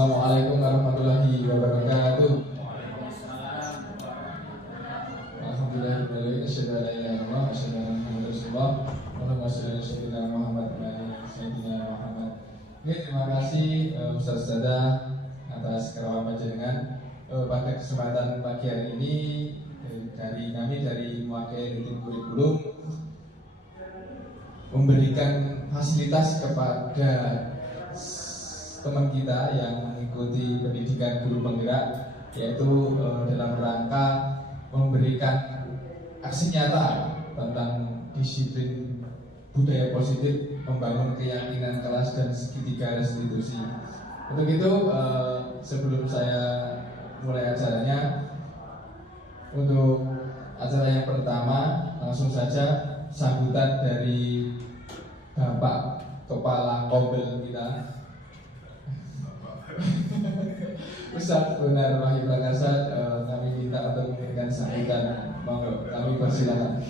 Assalamualaikum warahmatullahi wabarakatuh. Alhamdulillah, asyhadu an la ilaha illallah, asyhadu anna Muhammadar Rasulullah. Allahumma shalli ala sayyidina Muhammad wa ala sayyidina Muhammad. Oke, terima kasih Ustaz Ustazah atas kerawaman jenengan. Pada kesempatan pagi hari ini dari kami dari mewakili tim kurikulum memberikan fasilitas kepada teman kita yang mengikuti pendidikan guru penggerak, yaitu dalam rangka memberikan aksi nyata tentang disiplin budaya positif, membangun keyakinan kelas dan segitiga restitusi. Untuk itu sebelum saya mulai acaranya, untuk acara yang pertama langsung saja sambutan dari Bapak Kepala Kombel kita Ustaz Bonar Wahyu Prakasa. Kami minta untuk memberikan sambutan. Monggo, kami persilakan.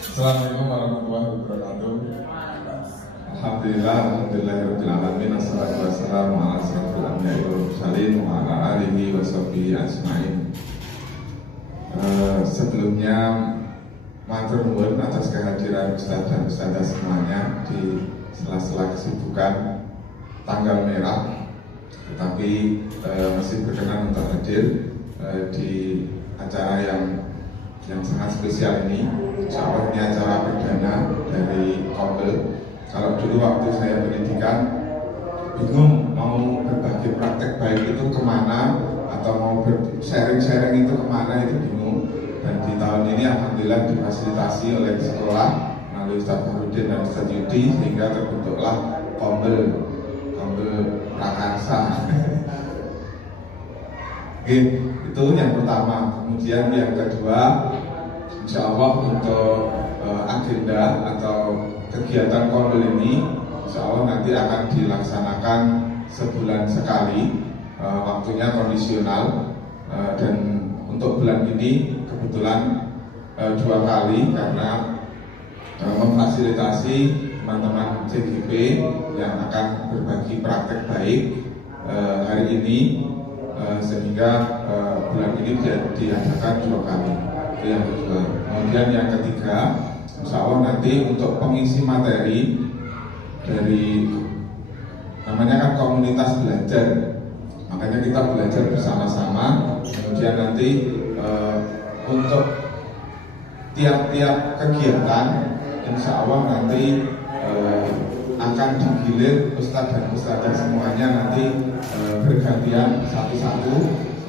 Assalamualaikum warahmatullahi wabarakatuh. Alhamdulillahirabbil alamin, wassalatu wassalamu ala asyrofil anbiya'i wal mursalin wa ala alihi washabihi ajmain. Sebelumnya matur nuwun atas kehadiran Ustaz dan Ustazah semuanya di sela-sela kesibukan tanggal merah, tetapi masih berkenan untuk hadir di acara yang sangat spesial ini. Insya Allah ini acara perdana dari Kombel. Kalau dulu waktu saya pendidikan bingung mau berbagi praktek baik itu kemana, atau mau sharing-sharing itu kemana, itu bingung. Dan di tahun ini alhamdulillah difasilitasi oleh sekolah melalui Ustaz Farudin dan Ustaz Yudi, sehingga terbentuklah Kombel Prakarsa. Oke, itu yang pertama. Kemudian yang kedua, insya Allah untuk agenda atau kegiatan Kombel ini insya Allah nanti akan dilaksanakan sebulan sekali, waktunya kondisional, dan untuk bulan ini kebetulan 2 kali karena memfasilitasi teman-teman CGP yang akan berbagi praktek baik hari ini, sehingga bulan ini diadakan 2 kali. Itu yang kedua. Kemudian yang ketiga, insya Allah nanti untuk pengisi materi dari, namanya kan komunitas belajar, makanya kita belajar bersama-sama. Kemudian nanti untuk tiap-tiap kegiatan insya Allah nanti akan digilir Ustadz dan Ustadzah semuanya nanti bergantian satu-satu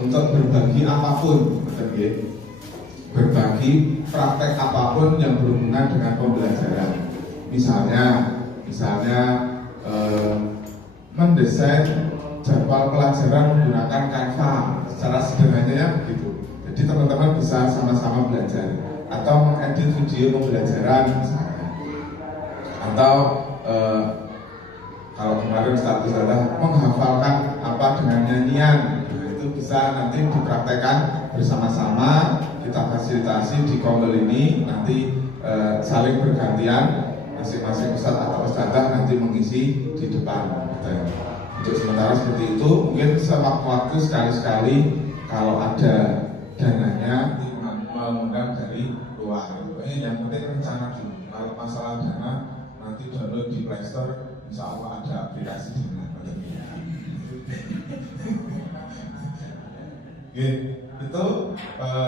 untuk berbagi apapun, berbagi praktek apapun yang berhubungan dengan pembelajaran. Misalnya mendesain jadwal pelajaran menggunakan Canva, secara sederhananya begitu. Jadi teman-teman bisa sama-sama belajar, atau mengedit video pembelajaran misalnya, atau kalau kemarin status adalah menghafalkan apa dengan nyanyian, itu bisa nanti dipraktekkan bersama-sama. Kita fasilitasi di Kombel ini nanti saling bergantian, masing-masing ustadz atau ustadzah nanti mengisi di depan. Untuk sementara seperti itu, mungkin sewaktu-waktu sekali-sekali kalau ada dananya mengundang dari luar. Yang penting rencana dulu. Kalau masalah dana nanti download di Play Store, insya Allah ada aplikasi dana. Itu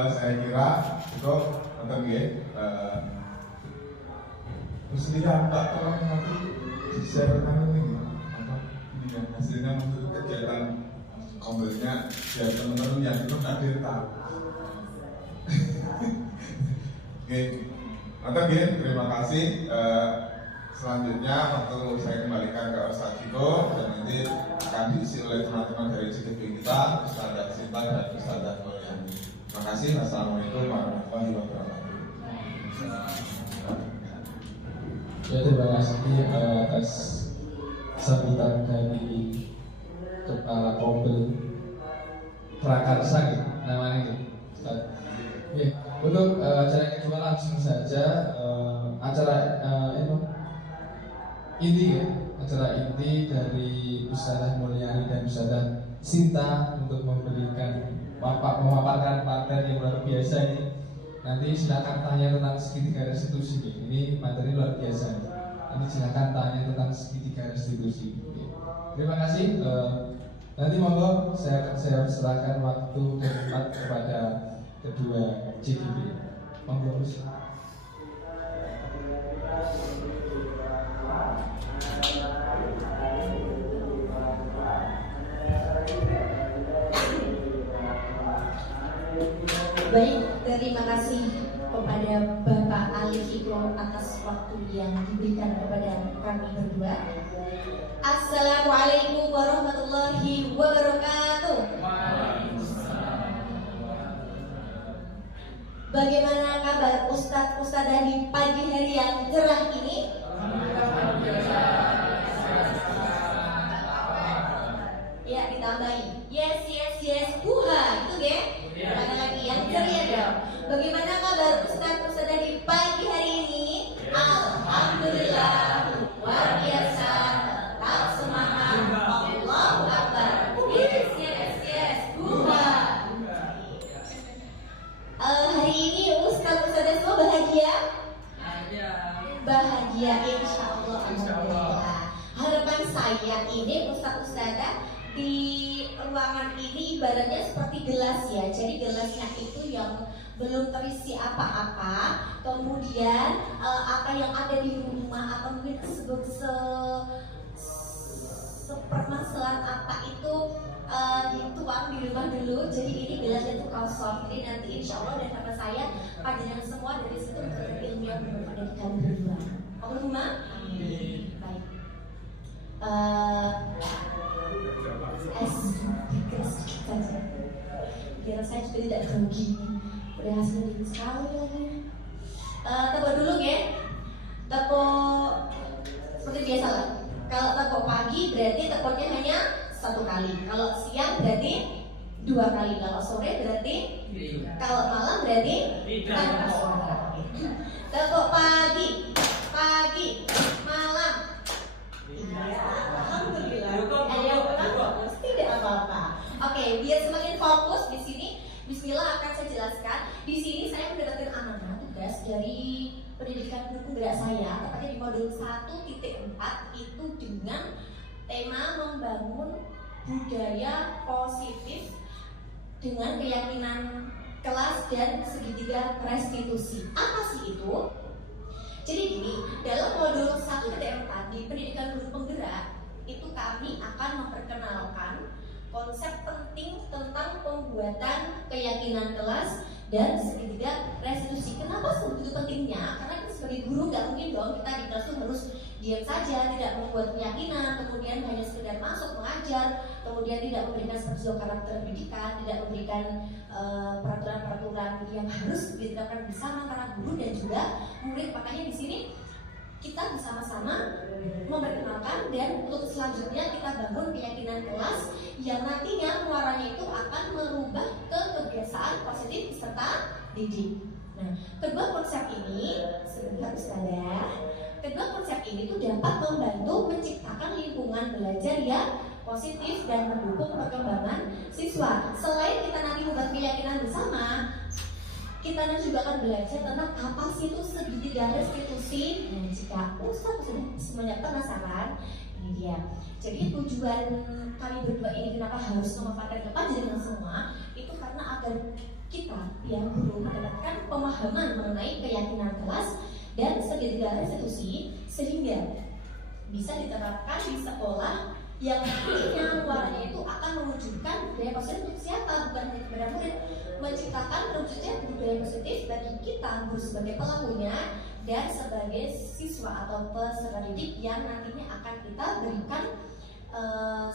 saya kira itu untuk terus lihat Pak, tolong nanti di-sharekan ini yang hasilnya untuk kegiatan Kombelnya, biar teman-teman yang itu hadir tahu. Terima kasih. Selanjutnya waktu saya kembalikan ke Ustaz Ciko, dan nanti akan diisi oleh teman-teman dari CGP kita, Ustazah Sinta dan Ustazah Mulyani. Terima kasih. Wassalamualaikum warahmatullahi wabarakatuh. Ya, terima kasih atas sambutan dari Kepala Kombel Prakarsa gitu, namanya gitu. Oke, untuk acara yang kedua langsung langsung saja acara inti ya, acara inti dari Ustazah Mulyani dan Ustazah Sinta untuk memberikan memaparkan materi yang luar biasa ini. Nanti silakan tanya tentang segitiga restitusi ini materi luar biasa. Nanti silakan tanya tentang segitiga restitusi. Terima kasih. Nanti monggo saya serahkan waktu dan tempat kepada kedua JDB. Monggo. Baik, terima kasih kepada Bapak Ali Fikro atas waktu yang diberikan kepada kami berdua. Assalamualaikum warahmatullahi wabarakatuh. Bagaimana kabar Ustadz Ustadzah di pagi hari yang cerah ini? Ya, ditambahi. Yes, buha, itu deh. Ada lagi yang ceria dong. Bagaimana kabar Ustadz Ustadzah di pagi hari ini? Alhamdulillah, luar biasa. Tetap semangat. Allahu Akbar. Yes, buha. Hari ini Ustadz Ustadzah semua bahagia? Bahagia, insya Allah. Harapan saya ini Ustadz Ustadzah di ruangan ini ibaratnya seperti gelas ya. Jadi gelasnya itu yang belum terisi apa-apa, kemudian apa yang ada di rumah atau mungkin sepermasalahan apa itu dituang di rumah dulu. Jadi ini gelasnya itu kosong. Jadi nanti insya Allah dan harapan saya panjenengan semua dari situ dapat ilmu yang bermanfaat dari kami berdua. Allahumma amin. Baik. Saja. Biar saya juga tidak grogi. Udah hasilnya dingin sekali lagi. Tepuk dulu ya. Tepuk seperti biasa lah. Kalau tepuk pagi berarti tepuknya hanya 1 kali. Kalau siang berarti 2 kali. Kalau sore berarti 3. Kalau malam berarti 4. Tepuk pagi, malam. Alhamdulillah. Tidak apa-apa. Oke, biar semakin fokus di sini, Bismillah akan saya jelaskan. Di sini saya mendapatkan amanah tugas dari pendidikan guru penggerak saya, tepatnya di modul 1.4 itu dengan tema membangun budaya positif dengan keyakinan kelas dan segitiga restitusi. Apa sih itu? Jadi gini, dalam modul 1.4 di pendidikan guru penggerak itu kami akan memperkenalkan konsep penting tentang pembuatan keyakinan kelas dan segitiga restitusi. Kenapa sebegitu pentingnya? Karena kita sebagai guru nggak mungkin dong kita di kelas itu harus diam saja, tidak membuat keyakinan, kemudian hanya sekedar masuk mengajar, kemudian tidak memberikan sebuah karakter pendidikan, tidak memberikan peraturan-peraturan yang harus diterapkan bersama antara guru dan juga murid. Makanya di sini kita bersama-sama memperkenalkan dan untuk selanjutnya kita bangun keyakinan kelas yang nantinya muaranya itu akan merubah ke kebiasaan positif peserta didik. Nah, kedua konsep ini sebentar Ustazah, kedua konsep ini tuh dapat membantu menciptakan lingkungan belajar yang positif dan mendukung perkembangan siswa. Selain kita nanti membuat keyakinan bersama, kita nanti juga akan belajar tentang apa sih itu segitiga restitusi. Nah, jika Ustaz sudah semuanya penasaran, ini dia. Jadi tujuan kami berdua ini kenapa harus memanfaatkan panjenengan semua itu karena agar kita yang guru mendapatkan pemahaman mengenai keyakinan kelas dan segitiga restitusi sehingga bisa diterapkan di sekolah yang nantinya warnanya itu akan mewujudkan budaya positif untuk siapa? Bukan hanya kepada murid, menciptakan terwujudnya budaya positif bagi kita guru sebagai pelakunya dan sebagai siswa atau peserta didik yang nantinya akan kita berikan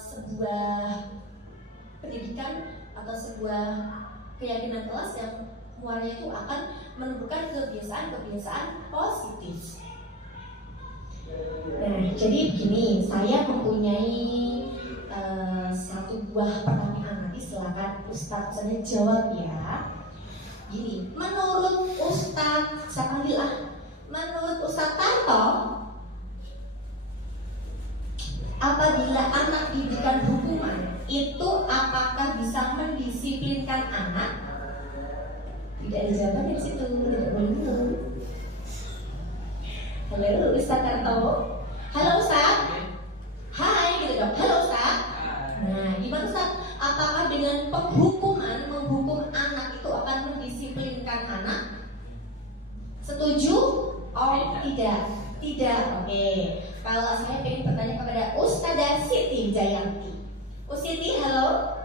sebuah pendidikan atau sebuah keyakinan kelas yang muaranya itu akan menumbuhkan kebiasaan-kebiasaan positif. Nah, jadi begini, saya mempunyai satu buah pertanyaan, nanti silakan Ustadz saya jawab ya. Gini, menurut Ustadz, saya panggil menurut Ustadz Tanto, apabila anak diberikan hukuman, itu apakah bisa mendisiplinkan anak? Tidak ada jawaban di situ, tidak boleh. Halo Ustadz Tanto. Halo Ustadz. Hai gitu dong. Halo Ustadz. Nah, gimana Ustadz? Apakah dengan penghukuman, menghukum anak itu akan mendisiplinkan anak? Setuju? Oh tidak. Tidak. Oke. Kalau saya ingin bertanya kepada Ustazah Siti Jayanti. Siti, halo.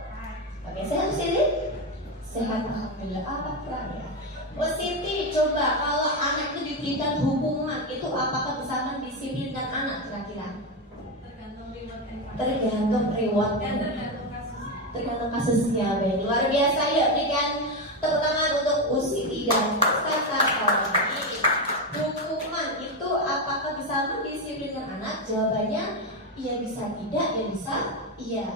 Oke, sehat Siti? Sehat alhamdulillah. Apa ya? Siti, coba kalau anak itu diberikan hukuman, itu apakah bisa mendisiplinkan anak kira-kira? Tergantung reward dan tergantung kasusnya. Baik, luar biasa. Yuk berikan tepuk tangan untuk Siti dan Ustazah. Hukuman itu apakah bisa mendisiplinkan anak? Jawabannya iya bisa, tidak ya bisa iya.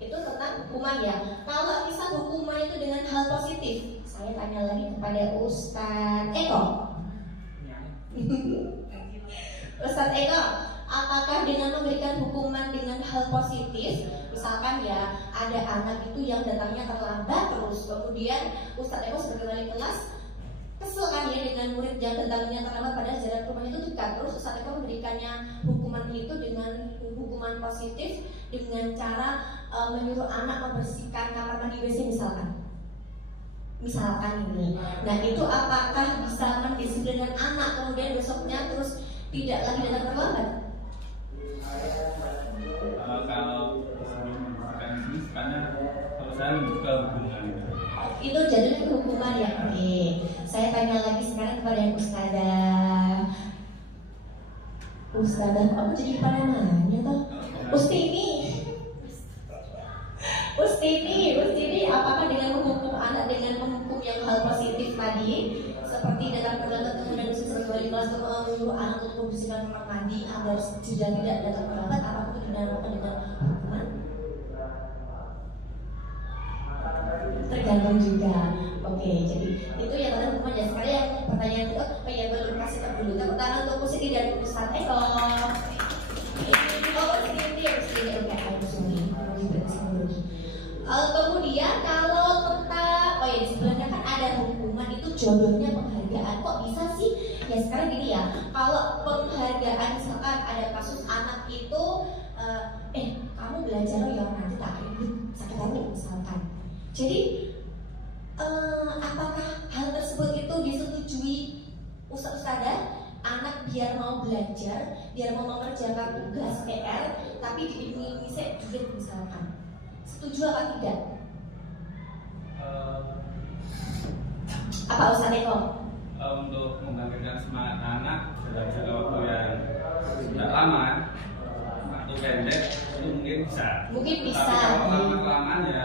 Itu tentang hukuman ya. Kalau bisa hukuman itu dengan hal positif, saya tanya lagi kepada Ustadz Eko. Ustadz Eko, apakah dengan memberikan hukuman dengan hal positif, misalkan ya ada anak itu yang datangnya terlambat terus, kemudian Ustadz Eko sebagai wali kelas kesel kan ya dengan murid yang datangnya terlambat padahal jarak rumahnya itu dekat, terus Ustadz Eko memberikannya hukuman itu dengan hukuman positif dengan cara menyuruh anak membersihkan kamar mandi WC misalkan ini. Nah itu apakah bisa mendisiplinkan anak kemudian besoknya terus tidak lagi datang terlambat? Kalau disebutkan ini karena kalau saya membuka hubungan itu jadi hukuman ya. Oke, saya tanya lagi sekarang kepada yang Ustazah, kamu jadi apa namanya toh? Ustini, apakah dengan menghukum anak dengan menghukum yang hal positif tadi, seperti datang terlambat kemudian sesuai wali kelas menyuruh anak untuk membersihkan kamar mandi agar sudah tidak datang terlambat, apakah itu dinamakan dengan hukuman? Tergantung juga. Oke, jadi itu yang tadi hukuman ya. Sekarang yang pertanyaan itu ya belum kasih tahu dulu. Tepuk tangan untuk Siti dan Ustadz Eko. Kemudian kalau tentang di sebelahnya kan ada hukuman itu jodohnya penghargaan. Kok bisa sih? Ya sekarang gini ya, kalau penghargaan misalkan ada kasus anak itu kamu belajar yang nanti tak ribut sakit hati misalkan. Jadi apakah hal tersebut itu disetujui ustazah anak biar mau belajar, biar mau mengerjakan tugas PR, tapi diiming-iming duit misalkan? Setuju apa tidak? Apa Ustaz Eko? Untuk membangkitkan semangat anak dalam jangka waktu yang tidak lama atau pendek itu mungkin bisa. Mungkin bisa. Tapi kalau lama-kelamaan ya.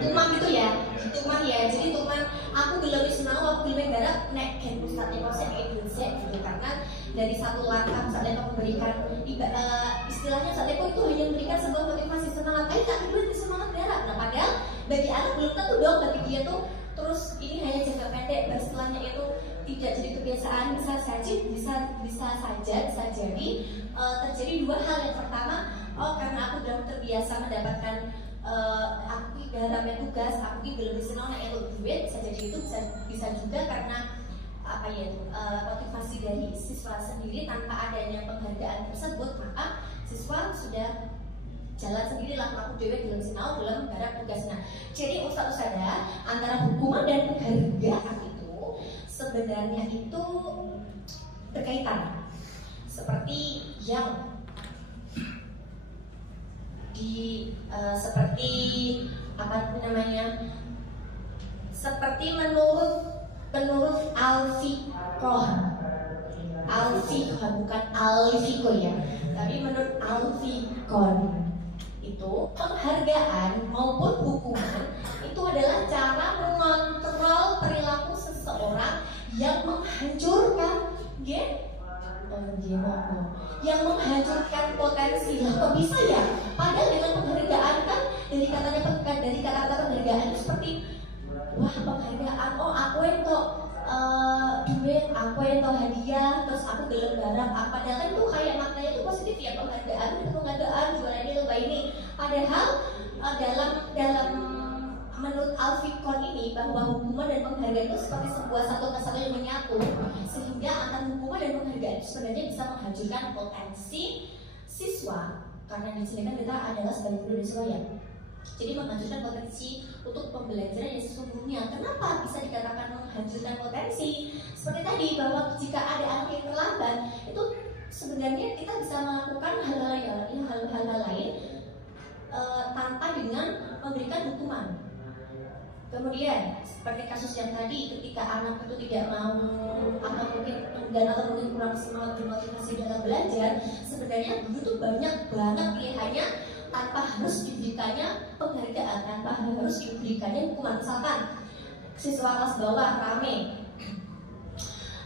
Tuman gitu ya. Tuman ya. Jadi tuman aku belum sinau, aku belum garap nek kan Ustaz Eko saya di Indonesia gitu karena dari satu langkah Ustaz Eko memberikan istilahnya Ustaz Eko itu hanya memberikan sebuah motivasi semangat. Ayo tak diberi semangat garap. Nah padahal bagi anak belum tentu dong, bagi dia tuh terus ini hanya jangka pendek dan setelahnya itu tidak jadi kebiasaan. Bisa jadi terjadi dua hal. Yang pertama, karena aku sudah terbiasa mendapatkan aku dalamnya tugas, aku belum bisa naik untuk duit, bisa jadi itu bisa juga karena motivasi dari siswa sendiri tanpa adanya penghargaan tersebut, maka siswa sudah jalan sendirilah melakukan dewe belum sinau belum garap tugasnya. Jadi ustazah antara hukuman dan penghargaan itu sebenarnya itu berkaitan. Seperti yang seperti seperti menurut Al-Fiqh bukan Al-Fiqh ya, tapi menurut Al-Fiqh itu penghargaan maupun hukuman itu adalah cara mengontrol perilaku seseorang yang menghancurkan yang menghancurkan potensi. Lah kok bisa ya? Padahal dengan penghargaan kan dari kata-kata penghargaan itu seperti wah penghargaan, oh aku itu duit, aku itu hadiah, terus aku gelem garap apa, padahal kan itu kayak maknanya itu positif ya, penghargaan juara ini lomba ini. Padahal dalam menurut Al-Fiqh ini bahwa hukuman dan penghargaan itu seperti sebuah satu kesatuan yang menyatu, sehingga antara hukuman dan penghargaan itu sebenarnya bisa menghancurkan potensi siswa, karena di sini kan kita adalah sebagai guru dan siswa ya. Jadi menghancurkan potensi untuk pembelajaran yang sesungguhnya. Kenapa bisa dikatakan menghancurkan potensi? Seperti tadi, bahwa jika ada anak yang terlambat, itu sebenarnya kita bisa melakukan hal-hal lain tanpa dengan memberikan hukuman. Kemudian seperti kasus yang tadi, ketika anak itu tidak mau atau mungkin kurang semangat bermotivasi dalam belajar, sebenarnya guru tuh banyak banget pilihannya tanpa harus diberikannya penghargaan, tanpa harus diberikannya hukuman. Misalkan siswa kelas bawah rame,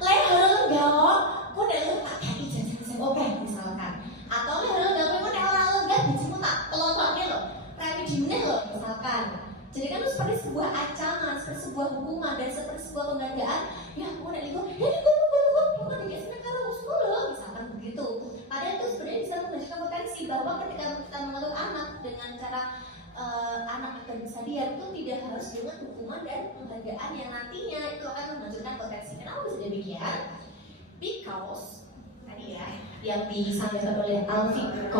leher gawa, kok nek tak kayak jajan sing oke misalkan, atau leher gawa kok nek ora lenggah bijimu tak kelotokne lho, rapi dimene lho misalkan. Jadi kan itu seperti sebuah ancaman, seperti sebuah hukuman dan seperti sebuah penghargaan. Ya aku nek ligo, ya ligo dikasih seneng karo sekolah misalkan begitu. Padahal itu sebenarnya bisa menunjukkan potensi bahwa ketika kita mengatur anak dengan cara anak akan bisa diam, itu tidak harus dengan hukuman dan penghargaan yang nantinya itu akan menunjukkan potensi. Kenapa bisa demikian? Because tadi ya yang disampaikan oleh Al-Fiqh itu.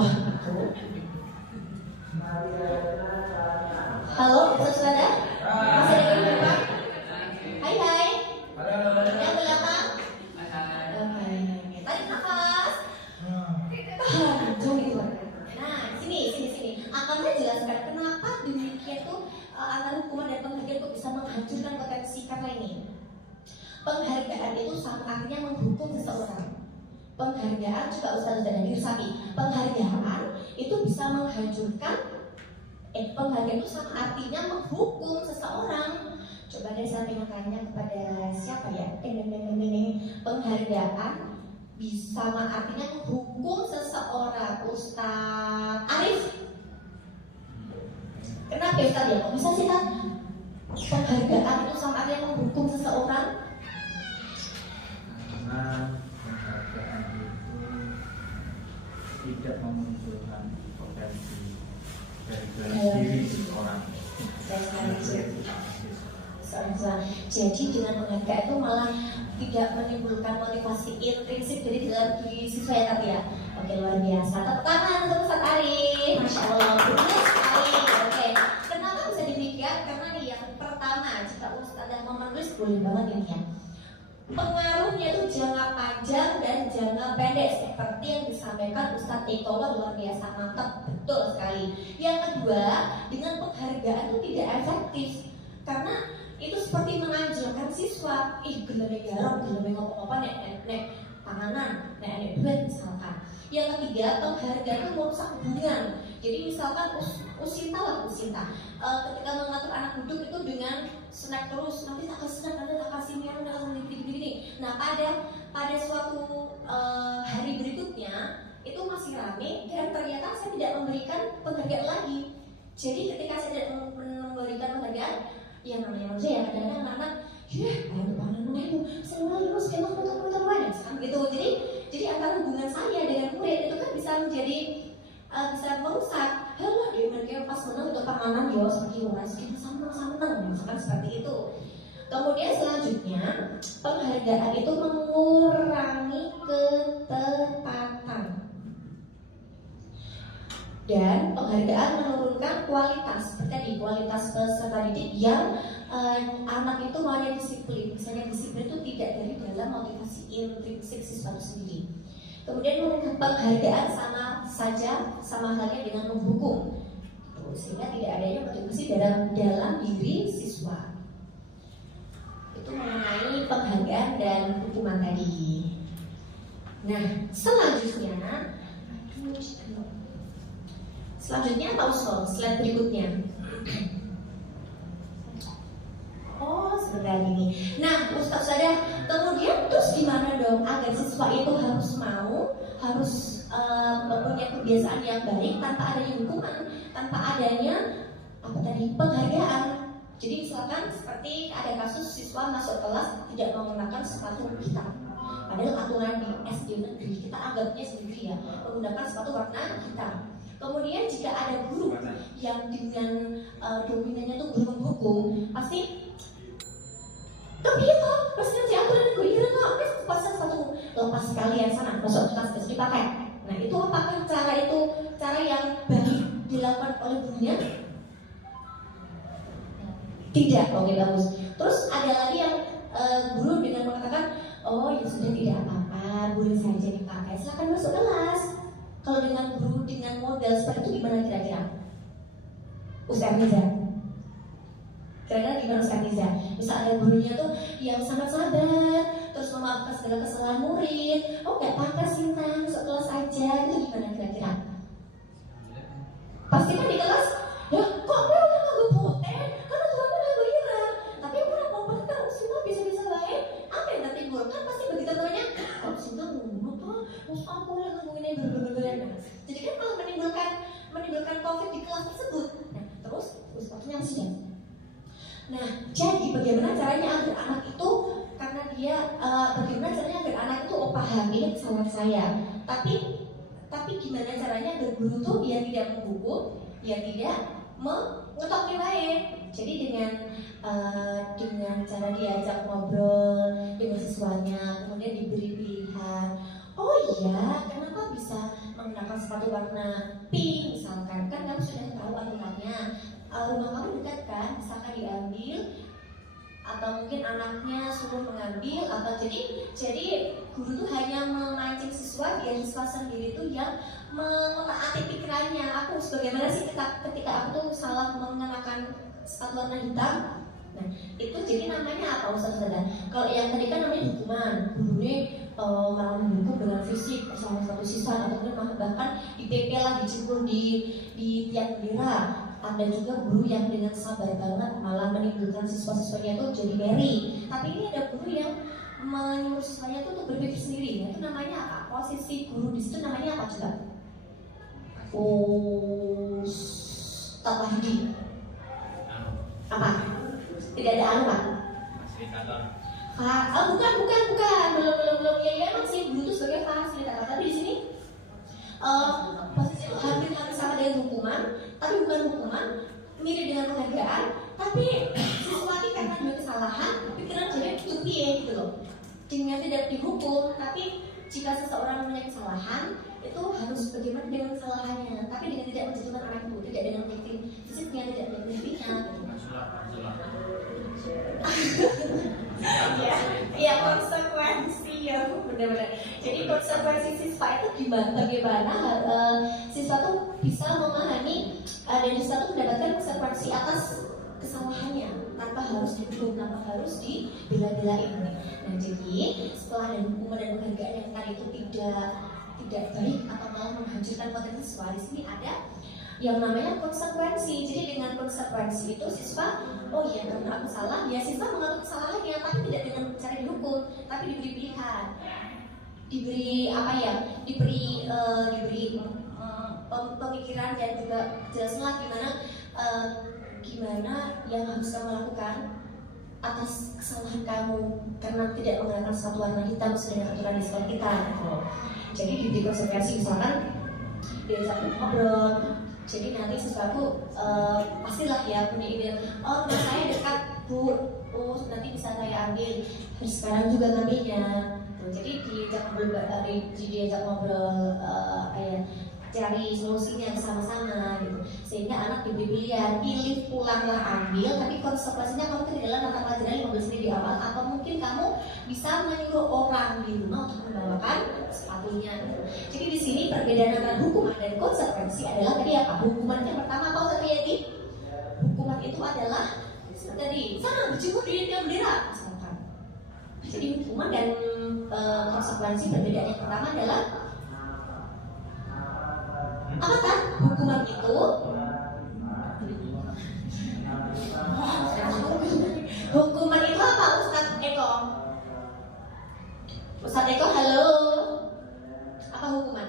Halo, saudara? Masih ada di depan? Hai. Yang belakang? Tarik nafas. Nah, sini. Akan saya jelaskan kenapa demikian tuh antara hukuman dan penghargaan kok bisa menghancurkan potensi karena ini. Penghargaan itu sama artinya menghukum seseorang. Penghargaan juga Ustaz dan Sapi. Penghargaan itu bisa menghancurkan. Penghargaan itu sama artinya menghukum seseorang. Coba deh saya tanya kepada siapa ya? Penghargaan bisa artinya menghukum seseorang. Ustaz Arif. Kenapa Ustaz ya? Kok bisa sih kan? Penghargaan itu sama artinya menghukum seseorang? Karena penghargaan itu tidak memunculkan potensi dari diri seseorang. Jadi dengan penghargaan itu malah tidak menimbulkan motivasi intrinsik dari dalam diri siswa ya tapi ya. Oke, luar biasa. Tepuk tangan untuk Ustaz Arif. Masya Allah, benar sekali. Oke, kenapa bisa demikian? Karena nih yang pertama, jika Ustaz yang mau menulis boleh banget ini ya. Pengaruhnya itu jangka panjang dan jangka pendek seperti yang disampaikan Ustaz Eko, luar biasa, mantap, betul sekali. Yang kedua, dengan penghargaan itu tidak efektif karena itu seperti menganjurkan siswa, geleme garap, geleme ngopo-ngopo nek panganan, nek duit misalkan. Yang ketiga, penghargaan itu merusak hubungan. Jadi misalkan usinta. Ketika mengatur anak duduk itu dengan snack terus, nanti tak kasih snack, nanti tak kasih minum, tak kasih gini. Nah pada suatu hari berikutnya itu masih rame dan ternyata saya tidak memberikan penghargaan lagi. Jadi ketika saya tidak memberikan penghargaan, yang namanya manusia ya kadang-kadang anak-anak ada pangan itu selalu lulus kayak foto-foto mana gitu. Jadi antara hubungan saya dengan murid itu kan bisa menjadi bisa merusak. Halah dia mereka pas menang untuk panganan ya seperti orang kita sama misalkan seperti itu. Kemudian selanjutnya penghargaan itu mengurangi ketepatan. Dan penghargaan menurunkan kualitas, seperti kualitas peserta didik yang anak itu maunya disiplin. Misalnya disiplin itu tidak dari dalam motivasi intrinsik siswa itu sendiri. Kemudian penghargaan sama halnya dengan menghukum, sehingga tidak adanya motivasi dalam diri siswa. Itu mengenai penghargaan dan hukuman tadi. Nah, selanjutnya Pak Ustaz, slide berikutnya. Oh, sebentar ini. Nah, Ustaz Sada, kemudian terus gimana dong agar siswa itu harus mempunyai kebiasaan yang baik tanpa adanya hukuman, tanpa adanya penghargaan. Jadi misalkan seperti ada kasus siswa masuk kelas tidak menggunakan sepatu hitam. Padahal aturan di SD negeri kita anggapnya sendiri ya, menggunakan sepatu warna hitam. Kemudian jika ada guru yang dengan dominannya itu guru menghukum, pasti tapi itu pasti nanti aturan gue kira kok pasang sepatu lepas sekalian sana masuk kelas terus dipakai. Nah itu apakah cara yang baik dilakukan oleh gurunya? Tidak, oke bagus. Terus ada lagi yang guru dengan mengatakan, oh ya sudah tidak apa-apa, boleh saja dipakai, silakan masuk kelas. Kalau dengan guru dengan model seperti itu gimana kira-kira? Ustaz Riza, kira-kira gimana Ustaz Riza? Misal ada gurunya tuh yang sangat sabar, terus memaafkan segala kesalahan murid. Oh nggak apa-apa Sinta, masuk kelas aja, itu gimana kira-kira? Pasti kan di kelas, ya kok aku udah nganggo poten, kan aturannya udah gue tapi aku udah komputer, Sinta bisa-bisa baik. Apa yang tertimbulkan? Pasti begitu temannya, kok Sinta ngomong tuh, terus aku yang ngomongin ini berberan. Jadi kan kalau menimbulkan konflik di kelas tersebut, nah terus waktunya masih jam. Nah, jadi bagaimana caranya agar anak itu, karena dia bagaimana caranya agar anak itu paham ini kesalahan saya, tapi gimana caranya agar guru tuh dia tidak menghukum, dia tidak mengetok nilai. Jadi dengan cara diajak ngobrol dengan siswanya, kemudian diberi pilihan. Oh iya, kenapa bisa menggunakan sepatu warna pink misalkan? Kan kamu sudah tahu aturannya. Rumah kamu dekat kan, misalkan diambil, atau mungkin anaknya suruh mengambil, atau jadi guru tuh hanya memancing siswa, biar siswa sendiri tuh yang mentaati pikirannya. Aku sebagaimana sih ketika aku tuh salah mengenakan sepatu warna hitam. Nah itu jadi namanya apa Ustaz-Ustazah? Kalau yang tadi kan namanya hukuman, gurunya malah menghukum dengan fisik bersama satu siswa, atau bahkan di PP lah, dicipul di tiang bendera. Ada juga guru yang dengan sabar banget malah menimbulkan siswa-siswanya itu jadi beri. Tapi ini ada guru yang menyuruh siswanya itu untuk berpikir sendiri. Nah, itu namanya apa? Posisi guru di situ namanya apa coba? Ustaz apa? Tidak ada anu Pak? Bukan. Belum. Ya emang sih guru itu sebagai fasilitator. Tapi di sini posisi itu hampir sama dengan hukuman, tapi bukan hukuman, mirip dengan penghargaan. Tapi siswa ini karena ada kesalahan, pikiran jadi tupi gitu loh. Dengan tidak dihukum, tapi jika seseorang punya kesalahan, itu harus bagaimana dengan kesalahannya. Tapi dengan tidak menjatuhkan anak itu, tidak dengan menyakiti fisiknya, tidak dengan mimpinya. Ya konsekuensi ya benar-benar. Jadi konsekuensi siswa itu bagaimana siswa tuh bisa memahami dan siswa tuh mendapatkan konsekuensi atas kesalahannya tanpa harus dihukum, tanpa harus dibela-belain. Nah jadi setelah ada hukuman dan penghargaan yang tadi itu tidak baik atau malah menghancurkan potensi siswa, di sini ada yang namanya konsekuensi. Jadi dengan konsekuensi itu siswa, oh iya karena aku salah, ya siswa mengaku kesalahannya, tapi tidak dengan cara dihukum, tapi diberi pilihan, diberi apa ya, diberi pemikiran dan juga jelaslah gimana yang harus kamu lakukan atas kesalahan kamu karena tidak menggunakan sepatu warna hitam sesuai dengan aturan di sekolah kita. Jadi diberi konsekuensi, misalkan diajak ngobrol. Jadi nanti sesuatu pastilah ya punya ide. Oh, saya dekat Bu, nanti bisa saya ambil. Terus sekarang juga ngambilnya. Jadi diajak ngobrol, cari solusinya bersama-sama gitu. Sehingga anak diberi pilihan, pilih pulanglah ambil, tapi konsekuensinya kamu ketinggalan mata pelajaran yang mobil sendiri di awal, atau mungkin kamu bisa menyuruh orang di rumah untuk membawakan sepatunya gitu. Jadi di sini perbedaan antara hukuman dan konsekuensi adalah tadi apa? Hukuman yang pertama apa Ustaz Riyadi? Hukuman itu adalah tadi sana berjemur di tiang bendera misalkan. Jadi hukuman dan konsekuensi perbedaan yang pertama adalah apa kan? Hukuman itu hukuman itu apa Ustadz Eko? Ustadz Eko halo. Apa hukuman?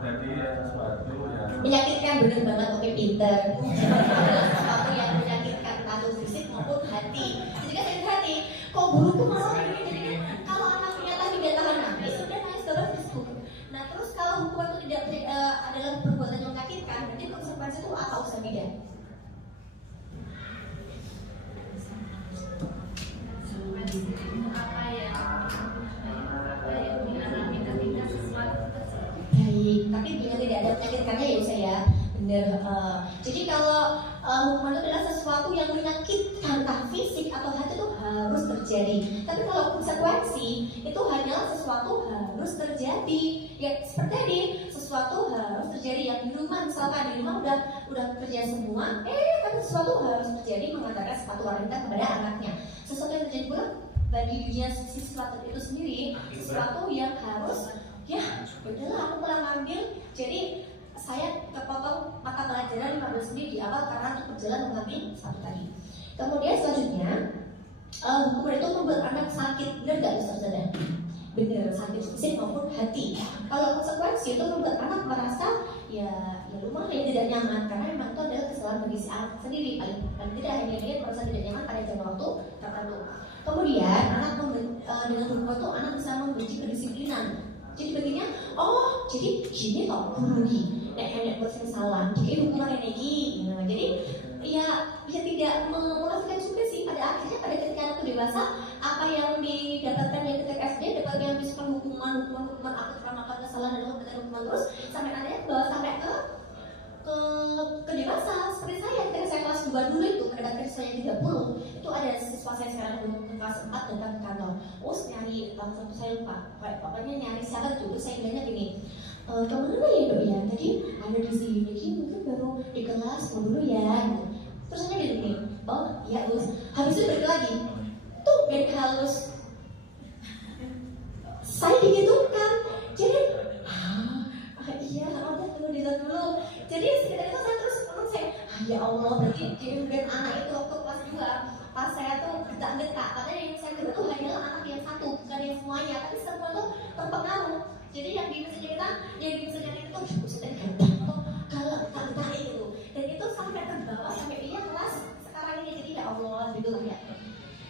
Jadi sesuatu yang Menyakitkan, bener banget, oke pinter. jadi kalau anak ternyata tidak tahan nangis, sudah nangis dalam Facebook. Nah terus kalau hukuman itu tidak adalah perbuatan yang menyakitkan, berarti konsekuensi itu apa Ustaz Bidan? Baik, tapi bila tidak ada menyakitkannya ya Ustaz ya. Benar. Jadi kalau hukuman itu adalah sesuatu yang menyakitkan entah fisik atau hati itu harus terjadi. Tapi kalau konsekuensi itu hanyalah sesuatu harus terjadi. Ya seperti tadi, sesuatu harus terjadi yang di rumah, misalkan di rumah udah kerja semua, tapi sesuatu harus terjadi mengatakan sepatu wanita kepada anaknya. Sesuatu yang terjadi pula bagi dunia siswa itu sendiri, sesuatu yang harus ya udahlah aku pulang ambil. Jadi saya terpotong mata pelajaran 15 menit di awal karena untuk berjalan mengambil satu tadi. Kemudian selanjutnya hukuman itu membuat anak sakit, benar gak Ustaz? Benar, sakit fisik maupun hati. Kalau konsekuensi itu membuat anak merasa ya lumayan tidak nyaman karena memang itu adalah kesalahan bagi si anak sendiri. Paling tidak hanya dia merasa tidak nyaman pada jam waktu tertentu. Kemudian anak dengan hukuman itu anak bisa membenci kedisiplinan. Jadi baginya, oh jadi gini kok guru nih, nenek bosan salah, jadi hukuman nenek gini. Nah, jadi ya tidak mengulaskan juga sih. Pada akhirnya pada ketika anak dewasa, apa yang didapatkan dari ketika SD dapat yang disebut hukuman aku telah melakukan kesalahan dan dapat hukuman terus sampai nantinya bawa sampai ke dewasa. Seperti saya ketika saya kelas 2 dulu itu pada ketika saya 30 itu ada siswa saya sekarang belum ke kelas 4 datang ke kantor. Nyari satu saya lupa, pokoknya nyari siapa tuh. Saya bilangnya gini, kemana ya dok ya? Tadi ada di sini, mungkin baru di kelas mau dulu ya. Terus saya bilang gini, oh iya Gus. Habis itu balik lagi, tuh band halus. Saya digitukan, jadi iya, udah tunggu dulu. Jadi sekitar itu saya terus menurut saya, ya Allah, berarti dan anak itu waktu kelas 2 pas saya tuh detak-detak, karena yang saya dengar itu hanyalah anak yang satu, bukan yang semuanya, tapi semua tuh terpengaruh. Jadi yang di mesin kita, yang di mesin itu sudah ganteng kok, kalau tak itu, dan itu sampai terbawa sampai dia kelas sekarang ini. Jadi ya Allah, gitu lah ya.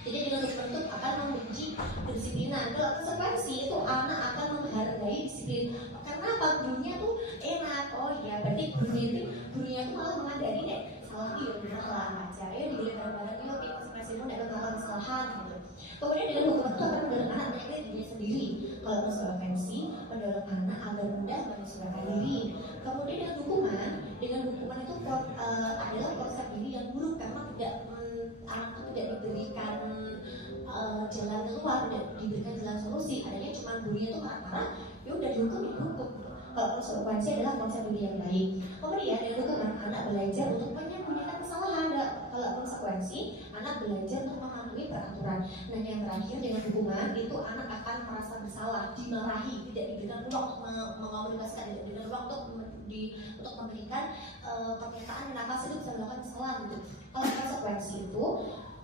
Jadi dengan bentuk akan membenci kedisiplinan. Kalau konsekuensi itu anak akan menghargai disiplin. Karena apa? Gurunya tuh enak. Oh iya, berarti gurunya itu malah mengandani deh. Salah ya benar lah aja. Ya digilin bareng-bareng yuk, konsekuensimu tidak melakukan kesalahan gitu. Kemudian dengan hukuman itu akan mendorong anak menyakiti dirinya sendiri. Kalau konsekuensi mendorong anak agar mudah menyesuaikan diri. Kemudian dengan hukuman itu adalah konsep diri yang buruk karena anak itu tidak diberikan jalan keluar, tidak diberikan jalan solusi. Adanya cuma gurunya itu marah-marah, ya udah dihukum. Kalau konsekuensi adalah konsep diri yang baik. Kemudian dengan hukuman anak belajar untuk menyembunyikan kesalahan. Kalau konsekuensi anak belajar untuk memahami peraturan. Nah yang terakhir dengan hukuman itu anak akan merasa bersalah, dimarahi, tidak diberikan ruang untuk mengomunikasikan, tidak diberikan ruang untuk memberikan permintaan kenapa sih itu bisa melakukan kesalahan gitu. Kalau konsekuensi itu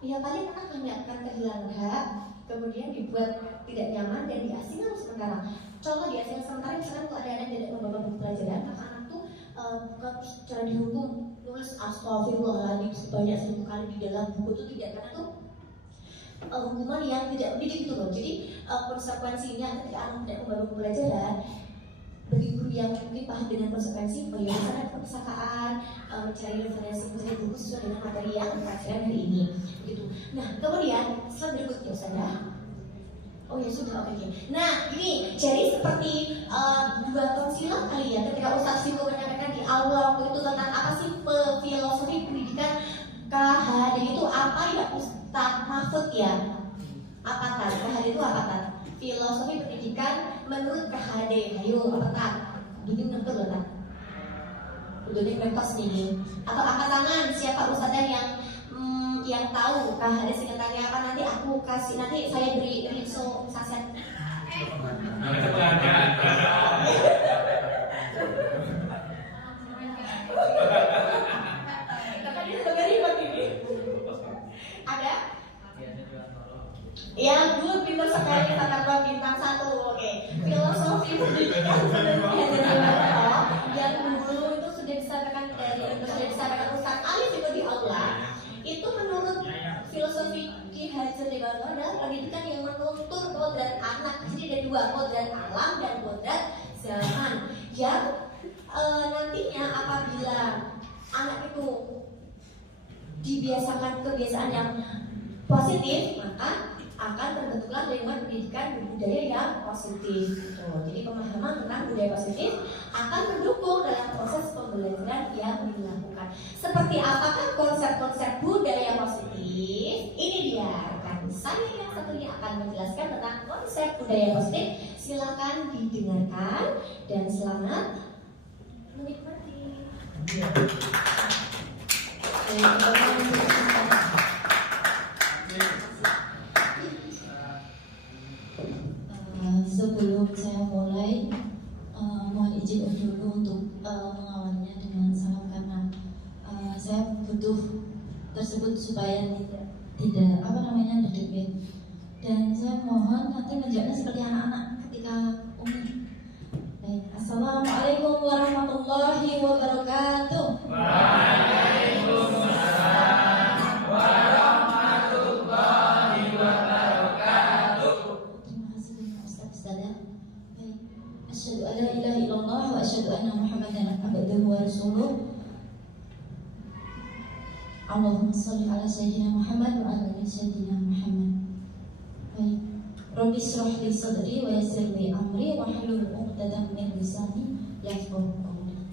ya paling anak hanya akan kehilangan hak, kemudian dibuat tidak nyaman dan diasingkan sementara. Contoh diasingkan sementara misalkan kalau ada anak yang tidak membawa buku pelajaran, maka anak tuh cara dihukum nulis astagfirullahaladzim sebanyak 1000 kali di dalam buku itu tidak, karena tuh hukuman yang tidak mendidik gitu loh. Jadi konsekuensinya ketika anak tidak membawa buku pelajaran, bagi guru yang mungkin paham dengan konsekuensi, bagaimana perpustakaan, mencari referensi buku sesuai dengan materi yang dipelajari hari ini, gitu. Nah, kemudian slide berikutnya saya. Oh ya sudah, oke. Nah, ini jadi seperti 2 tahun silam kali ya, ketika Ustaz Siko menyampaikan di aula waktu itu tentang apa sih filosofi pendidikan KHD itu apa ya Ustaz Mahfud ya? Apa kan? KHD itu apa kan? Filosofi pendidikan menurut KHD. Ayo, apa kan? Gini ngerti loh kan? Udah nih mentos nih. Atau angkat tangan siapa ustaznya yang tahu KHD singkatannya apa? Nanti aku kasih, nanti saya beri info saset. Ada? Yang dulu pintar sekali kata bintang 1. Oke. Filosofi pendidikan yang dulu itu sudah disampaikan Ustaz Alif itu di aula. Itu menurut filosofi Hajar Dewantara adalah pendidikan yang menuntun kodrat anak. Jadi ada dua, kodrat alam dan kodrat zaman. Yang nantinya apabila anak itu dibiasakan kebiasaan yang positif, maka akan terbentuklah lingkungan pendidikan budaya yang positif. Jadi pemahaman tentang budaya positif akan mendukung dalam proses pembelajaran yang dilakukan. Seperti apakah konsep-konsep budaya positif? Ini dia, rekan saya yang satunya akan menjelaskan tentang konsep budaya positif. Silakan didengarkan dan selamat menikmati. Sebelum saya mulai, mohon izin dulu untuk mengawalnya dengan salam karena saya butuh tersebut supaya tidak berdebit. Dan saya mohon nanti menjawabnya seperti anak-anak ketika umum. Baik, assalamualaikum warahmatullahi wabarakatuh. Waalaikumsalam warahmatullahi wabarakatuh. Terima kasih banyak Ustaz. Baik, asyhadu an la ilaha illallah wa asyhadu anna Muhammadan abduhu wa rasuluh. Allahumma shalli ala sayyidina Muhammad wa ala ali sayyidina Muhammad. Baik. Rabbi shrah li sadri wa yassir li amri wa hlul 'uqdatam min lisani yafqahu qawli.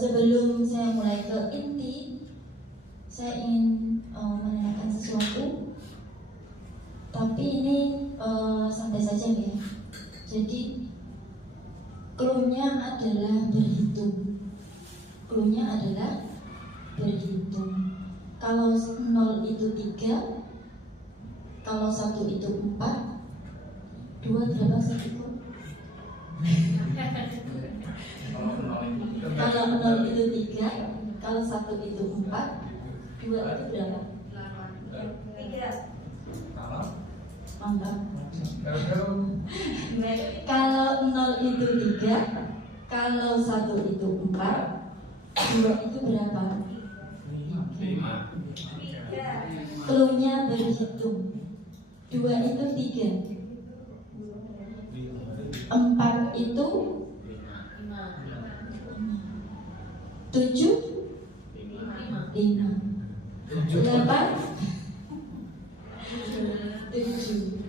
Sebelum saya mulai ke inti, saya ingin menanyakan sesuatu. Tapi ini santai saja ya. Jadi clue-nya adalah berhitung. Clue-nya adalah berhitung. Kalau 0 itu 3, kalau 1 itu 4, 2 berapa satuku? Kalau 0 itu 3, kalau 1 itu 4, 2 itu berapa? 3. Mantap. Kalau 0 itu 3, kalau 1 itu 4, 2 itu berapa? 5. Clue-nya berhitung. 2 itu 3, 4 itu 7, 5, 8, 7.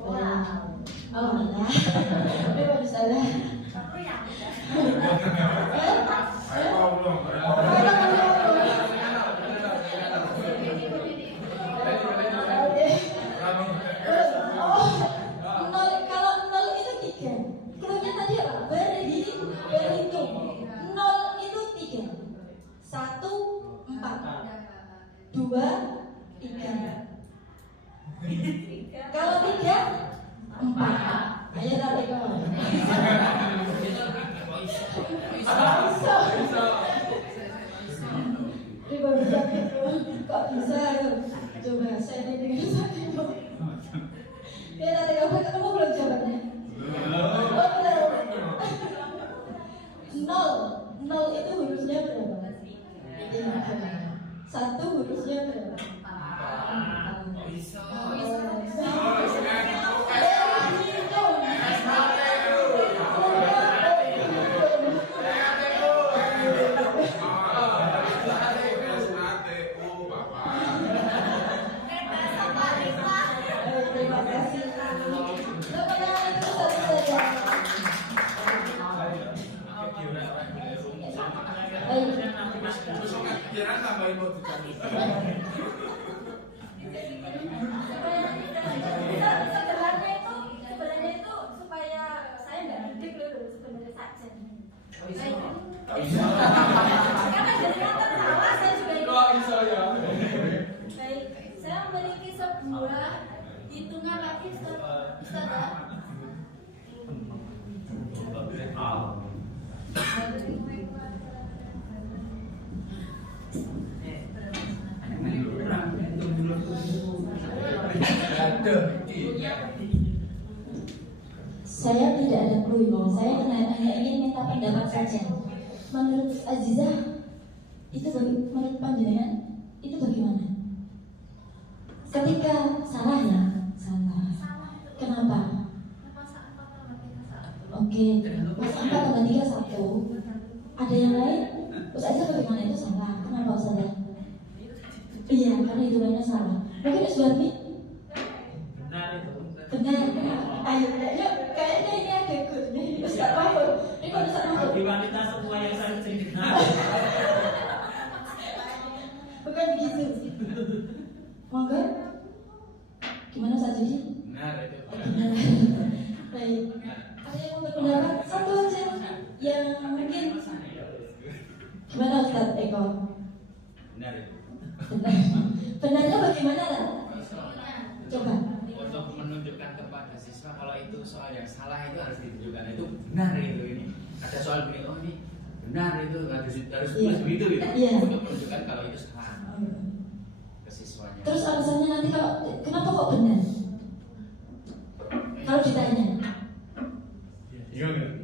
Wow. Oh enggak. Tapi baru salah. Kalau 0 itu 3. Clue-nya tadi apa? Berhitung. 0 itu 3. 1, 4. 2, 3. Kalau 3, 4. Ayo tarik ke bawah. Ini baru sakit. Kok bisa? Coba saya dengan sakit. Ya tarik ke bawah, ketemu belum jawabannya? Oh belum. 0 itu hurufnya berapa? 1 hurufnya berapa? Sebenarnya itu supaya saya nggak duduk dulu sebenarnya saja. Karena jadinya tertawa saya juga ikut. Baik, saya memiliki sebuah hitungan lagi Ustaz. Saya tidak ada clue. Saya hanya ingin minta pendapat saja. Menurut Azizah, itu menurut panjenengan itu bagaimana? Ketika salah ya, salah. Kenapa? Oke, Mas 4 tambah 3 1. Ada yang lain? Ustaz Aisyah bagaimana itu salah? Kenapa Ustaz? Iya, karena hitungannya salah. Mungkin Ustaz Warmi? Benar itu. Benar. Ayo, kayaknya ini ada gunanya. Ustaz Mahfud. Ini kalau Ustaz Mahfud. Bagi wanita semua yang saya cerita. Bukan begitu. Monggo. Gimana Ustaz Judi? Benar itu. Benar. Baik. Ada yang mau berpendapat? Satu aja yang mungkin. Gimana Ustaz Eko? Benar itu. Benar. Benarnya bagaimana lah? Coba. Untuk menunjukkan kepada siswa kalau itu soal yang salah itu harus ditunjukkan itu benar itu ini. Ada soal begini, oh ini benar itu harus tulis begitu gitu. Iya. Untuk menunjukkan kalau itu salah ke siswanya. Terus alasannya nanti kalau kenapa kok benar? Kalau ditanya.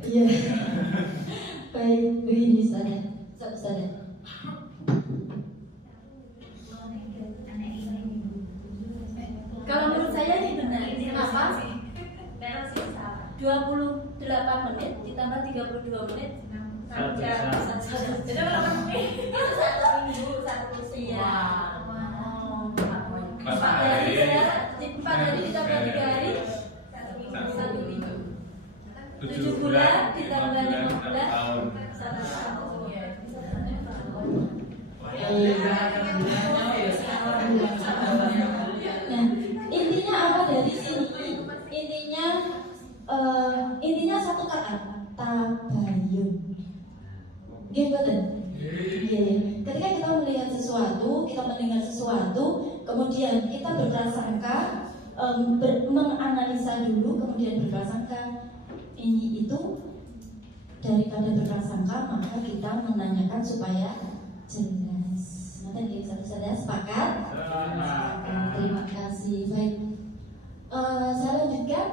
Iya. Baik, begini saja. Satu saja. Kalau menurut saya ini benar. Kenapa? 28 menit ditambah 32 menit. Jadi berapa menit? Itu 1 minggu, 1 siang. 4 hari ditambah 3 hari, 1 minggu. 7 bulan ditambah 5 bulan, 1 tahun. Nah, intinya apa dari sini? Intinya satu kata, tabayun. Gimana? Iya. Ketika kita melihat sesuatu, kita mendengar sesuatu, kemudian kita berprasangka, menganalisa dulu, kemudian berprasangka ini itu. Daripada berprasangka, maka kita menanyakan supaya jelas. Nanti kita bisa sepakat. Terima kasih. Baik. Saya lanjutkan.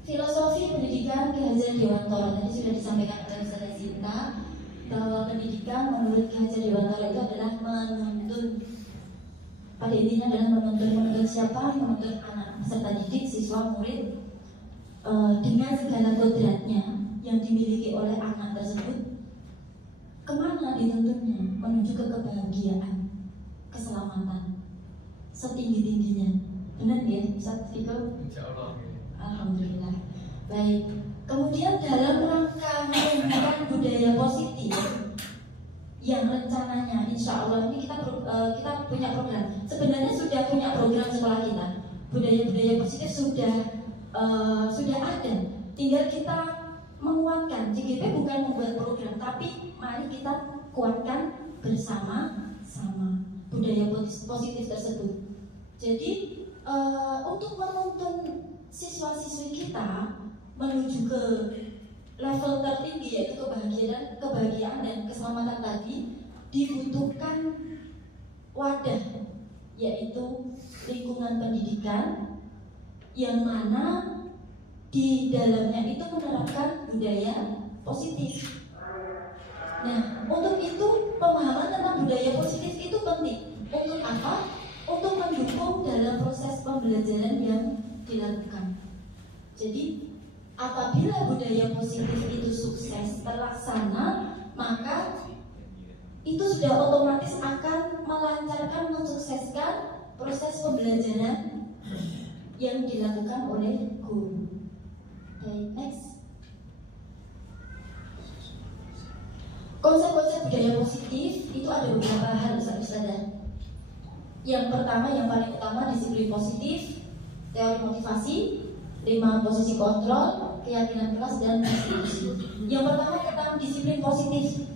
Filosofi pendidikan Ki Hajar Dewantara tadi sudah disampaikan oleh Ustazah Sinta bahwa pendidikan menurut Ki Hajar Dewantara itu adalah menuntun. Pada intinya adalah menuntun siapa? Menuntun anak peserta didik, siswa, murid dengan segala kodratnya yang dimiliki oleh anak tersebut. Kemana dituntunnya? Menuju ke kebahagiaan, keselamatan setinggi-tingginya. Benar ya, Ustaz Fiko? Insyaallah. Alhamdulillah. Baik. Kemudian dalam rangka menumbuhkan budaya positif yang rencananya insya Allah ini kita punya program. Sebenarnya sudah punya program sekolah kita. Budaya-budaya positif sudah ada. Tinggal kita menguatkan. JGP bukan membuat program, tapi mari kita kuatkan bersama-sama budaya positif tersebut. Jadi untuk menuntun siswa-siswi kita menuju ke level tertinggi yaitu kebahagiaan dan keselamatan tadi dibutuhkan wadah yaitu lingkungan pendidikan yang mana di dalamnya itu menerapkan budaya positif. Nah, untuk itu pemahaman tentang budaya positif itu penting. Untuk apa? Untuk mendukung dalam proses pembelajaran yang dilakukan. Jadi apabila budaya positif itu sukses terlaksana, maka itu sudah otomatis akan melancarkan, mensukseskan proses pembelajaran yang dilakukan oleh guru. Okay, next. Konsep-konsep budaya positif itu ada beberapa hal, Ustazah. Yang pertama, yang paling utama disiplin positif, teori motivasi, 5 posisi kontrol, keyakinan kelas, dan restitusi. Yang pertama tentang disiplin positif.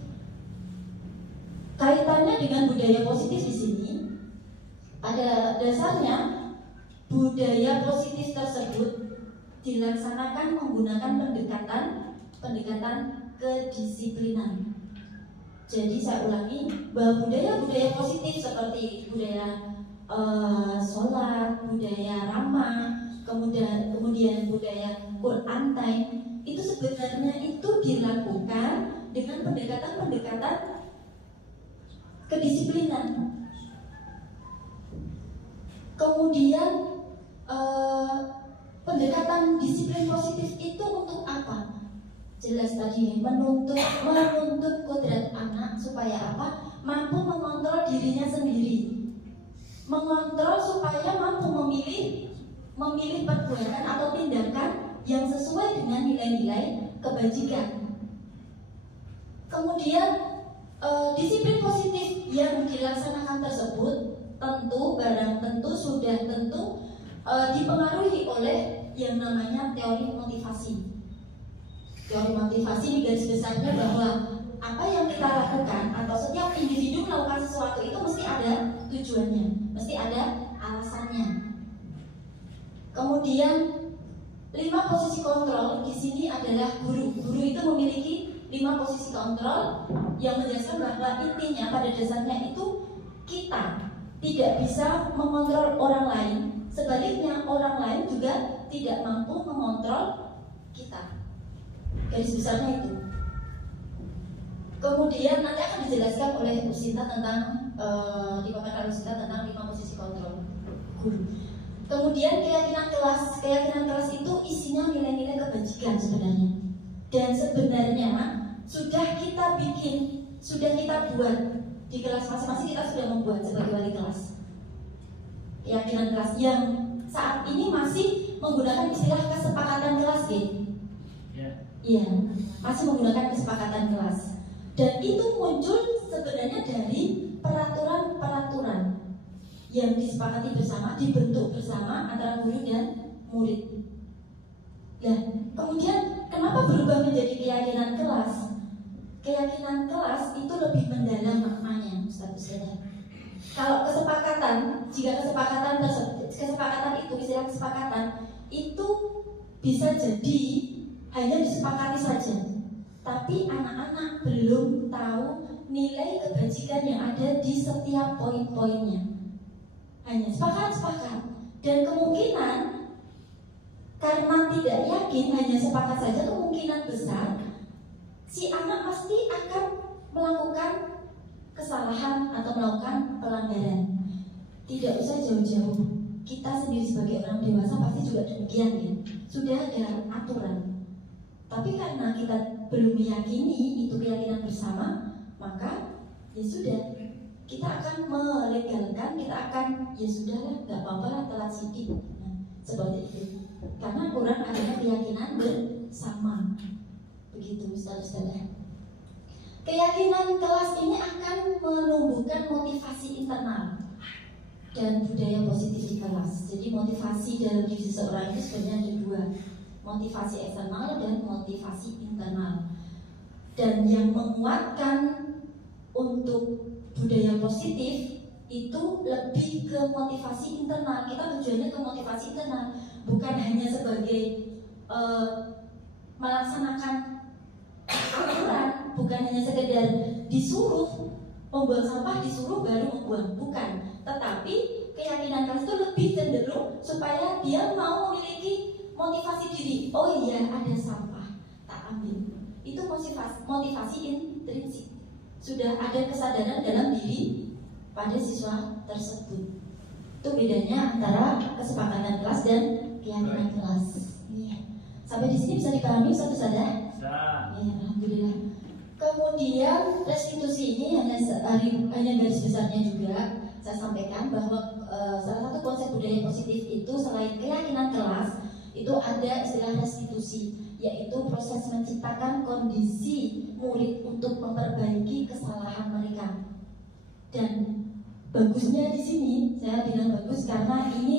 Kaitannya dengan budaya positif di sini, pada dasarnya budaya positif tersebut dilaksanakan menggunakan pendekatan kedisiplinan. Jadi saya ulangi bahwa budaya-budaya positif seperti budaya sholat, budaya ramah, kemudian budaya Quran time itu sebenarnya itu dilakukan dengan pendekatan kedisiplinan. Kemudian pendekatan disiplin positif itu untuk apa? Jelas tadi menuntut kodrat anak supaya apa? Mampu mengontrol dirinya sendiri, mengontrol supaya mampu memilih perbuatan atau tindakan yang sesuai dengan nilai-nilai kebajikan. Kemudian disiplin positif yang dilaksanakan tersebut tentu sudah dipengaruhi oleh yang namanya teori motivasi. Teori motivasi di garis besarnya bahwa apa yang kita lakukan atau setiap individu melakukan sesuatu itu mesti ada tujuannya, mesti ada alasannya. Kemudian 5 posisi kontrol di sini adalah guru. Guru itu memiliki 5 posisi kontrol yang menjelaskan bahwa intinya pada dasarnya itu kita tidak bisa mengontrol orang lain, sebaliknya orang lain juga tidak mampu mengontrol kita. Garis besarnya itu. Kemudian nanti akan dijelaskan oleh Bu Sinta tentang dipaparkan oleh Sinta tentang 5 posisi kontrol guru. Kemudian keyakinan kelas itu isinya nilai-nilai kebajikan sebenarnya. Dan sebenarnya sudah kita buat di kelas masing-masing, kita sudah membuat sebagai wali kelas keyakinan kelas yang saat ini masih menggunakan istilah kesepakatan kelas, Iya, masih menggunakan kesepakatan kelas. Dan itu muncul sebenarnya dari peraturan-peraturan yang disepakati bersama, dibentuk bersama antara guru dan murid. Nah, kemudian kenapa berubah menjadi keyakinan kelas? Keyakinan kelas itu lebih mendalam maknanya, Ustaz. Kalau jika kesepakatan itu, istilah kesepakatan itu bisa jadi hanya disepakati saja, tapi anak-anak belum tahu nilai kebajikan yang ada di setiap poin-poinnya. Hanya sepakat, dan kemungkinan karena tidak yakin hanya sepakat saja, kemungkinan besar si anak pasti akan melakukan kesalahan atau melakukan pelanggaran. Tidak usah jauh-jauh, kita sendiri sebagai orang dewasa pasti juga demikian, ya. Sudah ada aturan. Tapi karena kita belum meyakini itu keyakinan bersama, maka ya sudah, kita akan melegalkan, kita akan ya sudahlah, nggak apa-apa lah telat sedikit, seperti itu. Karena kurang adanya keyakinan bersama. Begitu, Ustaz-Ustaz. Keyakinan kelas ini akan menumbuhkan motivasi internal dan budaya positif di kelas. Jadi motivasi dalam diri seseorang itu sebenarnya ada 2, motivasi eksternal dan motivasi internal. Dan yang menguatkan untuk budaya positif itu lebih ke motivasi internal. Kita tujuannya ke motivasi internal, bukan hanya sebagai melaksanakan aturan, bukan hanya sekedar disuruh membuang sampah, disuruh baru membuang, bukan. Tetapi keyakinan kelas itu lebih cenderung supaya dia mau memiliki motivasi diri. Oh iya, ada sampah, tak ambil. Itu motivasi intrinsik. Sudah ada kesadaran dalam diri pada siswa tersebut. Itu bedanya antara kesepakatan kelas dan keyakinan kelas. Iya. Sampai di sini bisa dipahami satu saja? Ya, alhamdulillah. Kemudian restitusi ini hanya garis besarnya juga saya sampaikan bahwa salah satu konsep budaya positif itu selain keyakinan kelas itu ada istilah restitusi, yaitu proses menciptakan kondisi murid untuk memperbaiki kesalahan mereka. Dan bagusnya di sini saya bilang bagus karena ini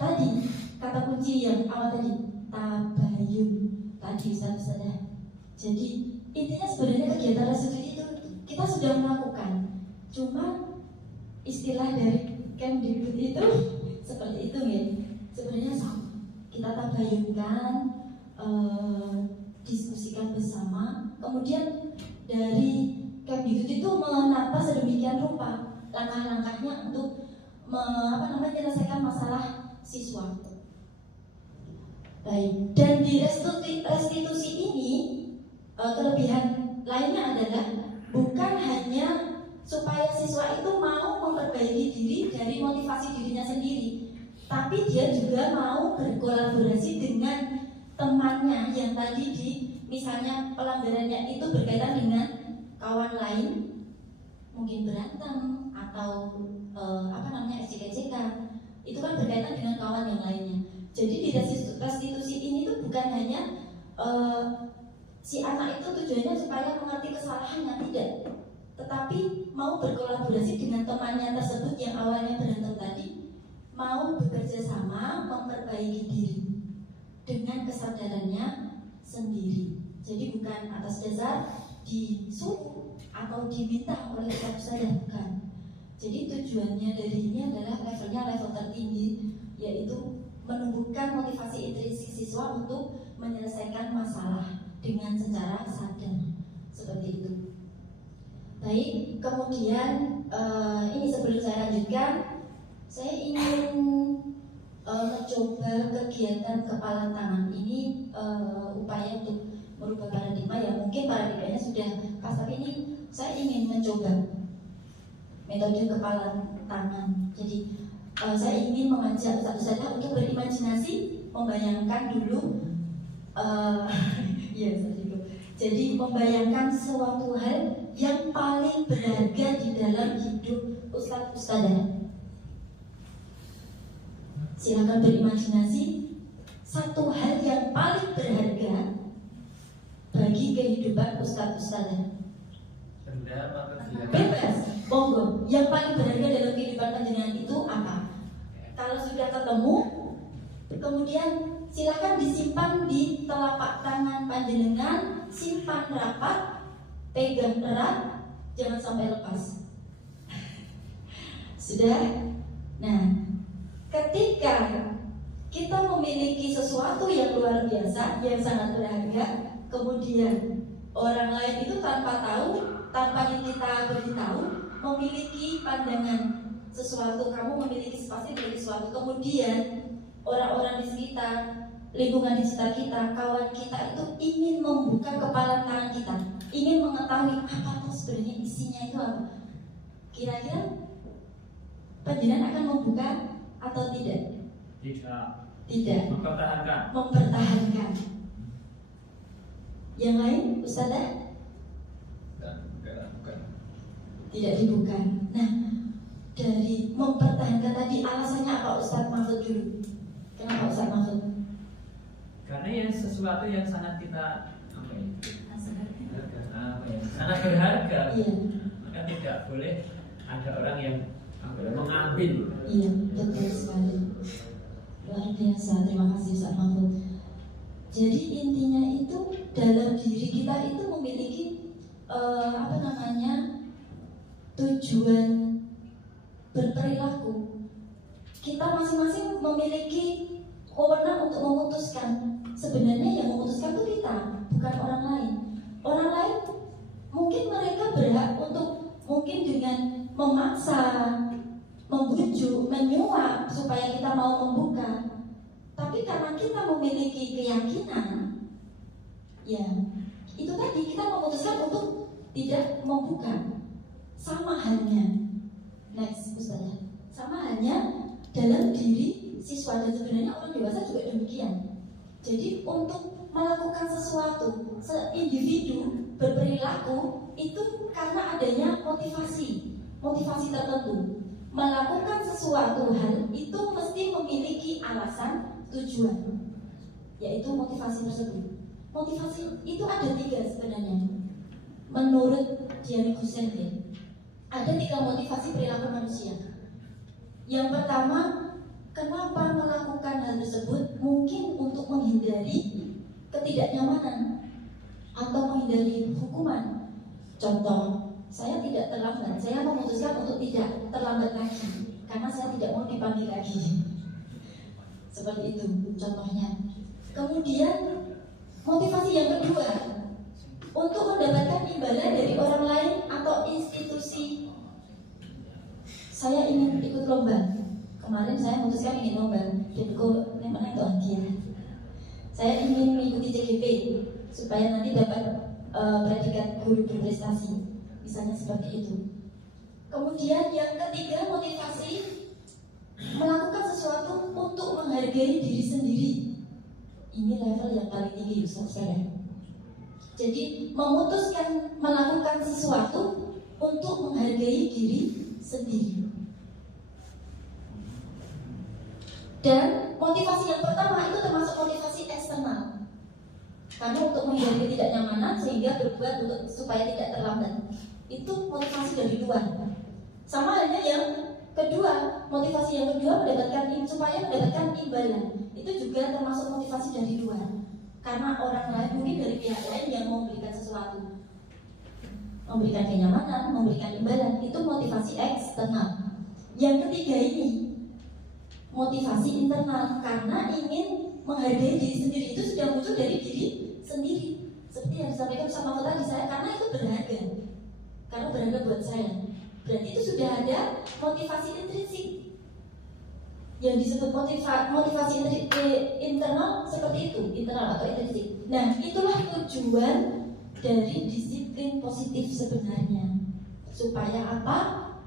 tadi kata kunci yang awal tadi, tabayun tadi saya. Jadi intinya sebenarnya kegiatan restitusi itu kita sudah melakukan, cuma istilah dari Kemdikbud itu seperti itu, ya. Sebenarnya sama. Kita tabayunkan, diskusikan bersama, kemudian dari Kemdikbud itu menata sedemikian rupa langkah-langkahnya untuk menyelesaikan masalah siswa. Baik, dan di restitusi ini kelebihan lainnya adalah bukan hanya supaya siswa itu mau memperbaiki diri dari motivasi dirinya sendiri, tapi dia juga mau berkolaborasi dengan temannya yang tadi misalnya pelanggarannya itu berkaitan dengan kawan lain, mungkin berantem atau ejek-ejekan, itu kan berkaitan dengan kawan yang lainnya. Jadi di restitusi ini tuh bukan hanya si anak itu tujuannya supaya mengerti kesalahannya, tidak, tetapi mau berkolaborasi dengan temannya tersebut yang awalnya berantem tadi, mau bekerja sama memperbaiki diri dengan kesadarannya sendiri. Jadi bukan atas dasar disuruh atau diminta oleh satu saja, bukan. Jadi tujuannya dari ini adalah level tertinggi, yaitu menumbuhkan motivasi intrinsik siswa untuk menyelesaikan masalah dengan secara sadar, seperti itu. Baik, kemudian ini sebelum saya lanjutkan, saya ingin mencoba kegiatan kepala tangan ini, upaya untuk merubah paradigma yang mungkin paradigmanya sudah pas, tapi ini saya ingin mencoba metode kepala tangan. Jadi saya ingin mengajak ustaz-ustazah untuk berimajinasi, membayangkan dulu ya, jadi membayangkan suatu hal yang paling berharga di dalam hidup ustaz-ustazah. Silakan berimajinasi satu hal yang paling berharga bagi kehidupan ustaz-ustazah. Bebas, monggo. Yang paling berharga dalam kehidupan panjenengan itu apa? Kalau sudah ketemu, kemudian silakan disimpan di telapak tangan panjenengan, simpan rapat, pegang erat, jangan sampai lepas. Sudah? Nah, ketika kita memiliki sesuatu yang luar biasa, yang sangat berharga, kemudian orang lain itu tanpa tahu, tanpa kita beritahu, memiliki pandangan sesuatu, kamu memiliki sesuatu, kemudian orang-orang di sekitar, lingkungan di sekitar kita, kawan kita itu ingin membuka kepala tangan kita, ingin mengetahui apa tuh sebenarnya isinya itu apa. Kira-kira panjenengan akan membuka atau tidak? Tidak. Mempertahankan. Yang lain, Ustazah? Bukan. Tidak dibuka. Nah, dari mempertahankan tadi alasannya apa, Ustaz Mahfud dulu? Kenapa Ustaz Mahfud? Karena ya sesuatu yang sangat kita sangat berharga. Iya. Maka tidak boleh ada orang yang mengambil. Iya, betul sekali. Luar biasa, terima kasih Ustaz Mahfud. Jadi intinya itu dalam diri kita itu memiliki tujuan berperilaku. Kita masing-masing memiliki wewenang untuk memutuskan. Sebenarnya yang memutuskan itu kita, bukan orang lain. Orang lain mungkin mereka berhak untuk mungkin dengan memaksa, membujuk, menyuap supaya kita mau membuka. Tapi karena kita memiliki keyakinan, ya itu tadi kita memutuskan untuk tidak membuka. Sama halnya, next Ustazah, sama halnya dalam diri siswa, dan sebenarnya orang dewasa juga demikian. Jadi untuk melakukan sesuatu, seindividu berperilaku itu karena adanya motivasi tertentu. Melakukan sesuatu hal itu mesti memiliki alasan, tujuan, yaitu motivasi tersebut. Motivasi itu ada 3 sebenarnya. Menurut Dian Kusente, ada 3 motivasi perilaku manusia. Yang pertama, kenapa melakukan hal tersebut? Mungkin untuk menghindari ketidaknyamanan atau menghindari hukuman. Contoh, saya tidak terlambat, saya memutuskan untuk tidak terlambat lagi karena saya tidak mau dipanggil lagi. Seperti itu contohnya. Kemudian motivasi yang kedua, untuk mendapatkan imbalan dari orang lain atau institusi. Saya ingin ikut lomba. Kemarin saya memutuskan ingin lomba. Denko memang itu akhir. Saya ingin mengikuti CGP supaya nanti dapat predikat guru berprestasi. Misalnya seperti itu. Kemudian yang ketiga motivasi melakukan sesuatu untuk menghargai diri sendiri. Ini level yang paling tinggi, Ustaz sekalian. Jadi memutuskan melakukan sesuatu untuk menghargai diri sendiri. Dan motivasi yang pertama itu termasuk motivasi eksternal. Karena untuk menghindari ketidaknyamanan sehingga berbuat untuk supaya tidak terlambat. Itu motivasi dari luar. Sama halnya yang kedua, motivasi yang kedua supaya mendapatkan imbalan. Itu juga termasuk motivasi dari luar. Karena orang lain, mungkin dari pihak lain yang memberikan sesuatu, memberikan kenyamanan, memberikan imbalan, itu motivasi eksternal. Yang ketiga ini motivasi internal, karena ingin menghargai diri sendiri. Itu sudah muncul dari diri sendiri. Seperti yang disampaikan sama tadi saya, karena itu berharga. Karena berharga buat saya. Berarti itu sudah ada motivasi intrinsik. Yang disebut motivasi internal seperti itu, internal atau intrinsik. Nah, itulah tujuan dari disiplin positif sebenarnya. Supaya apa?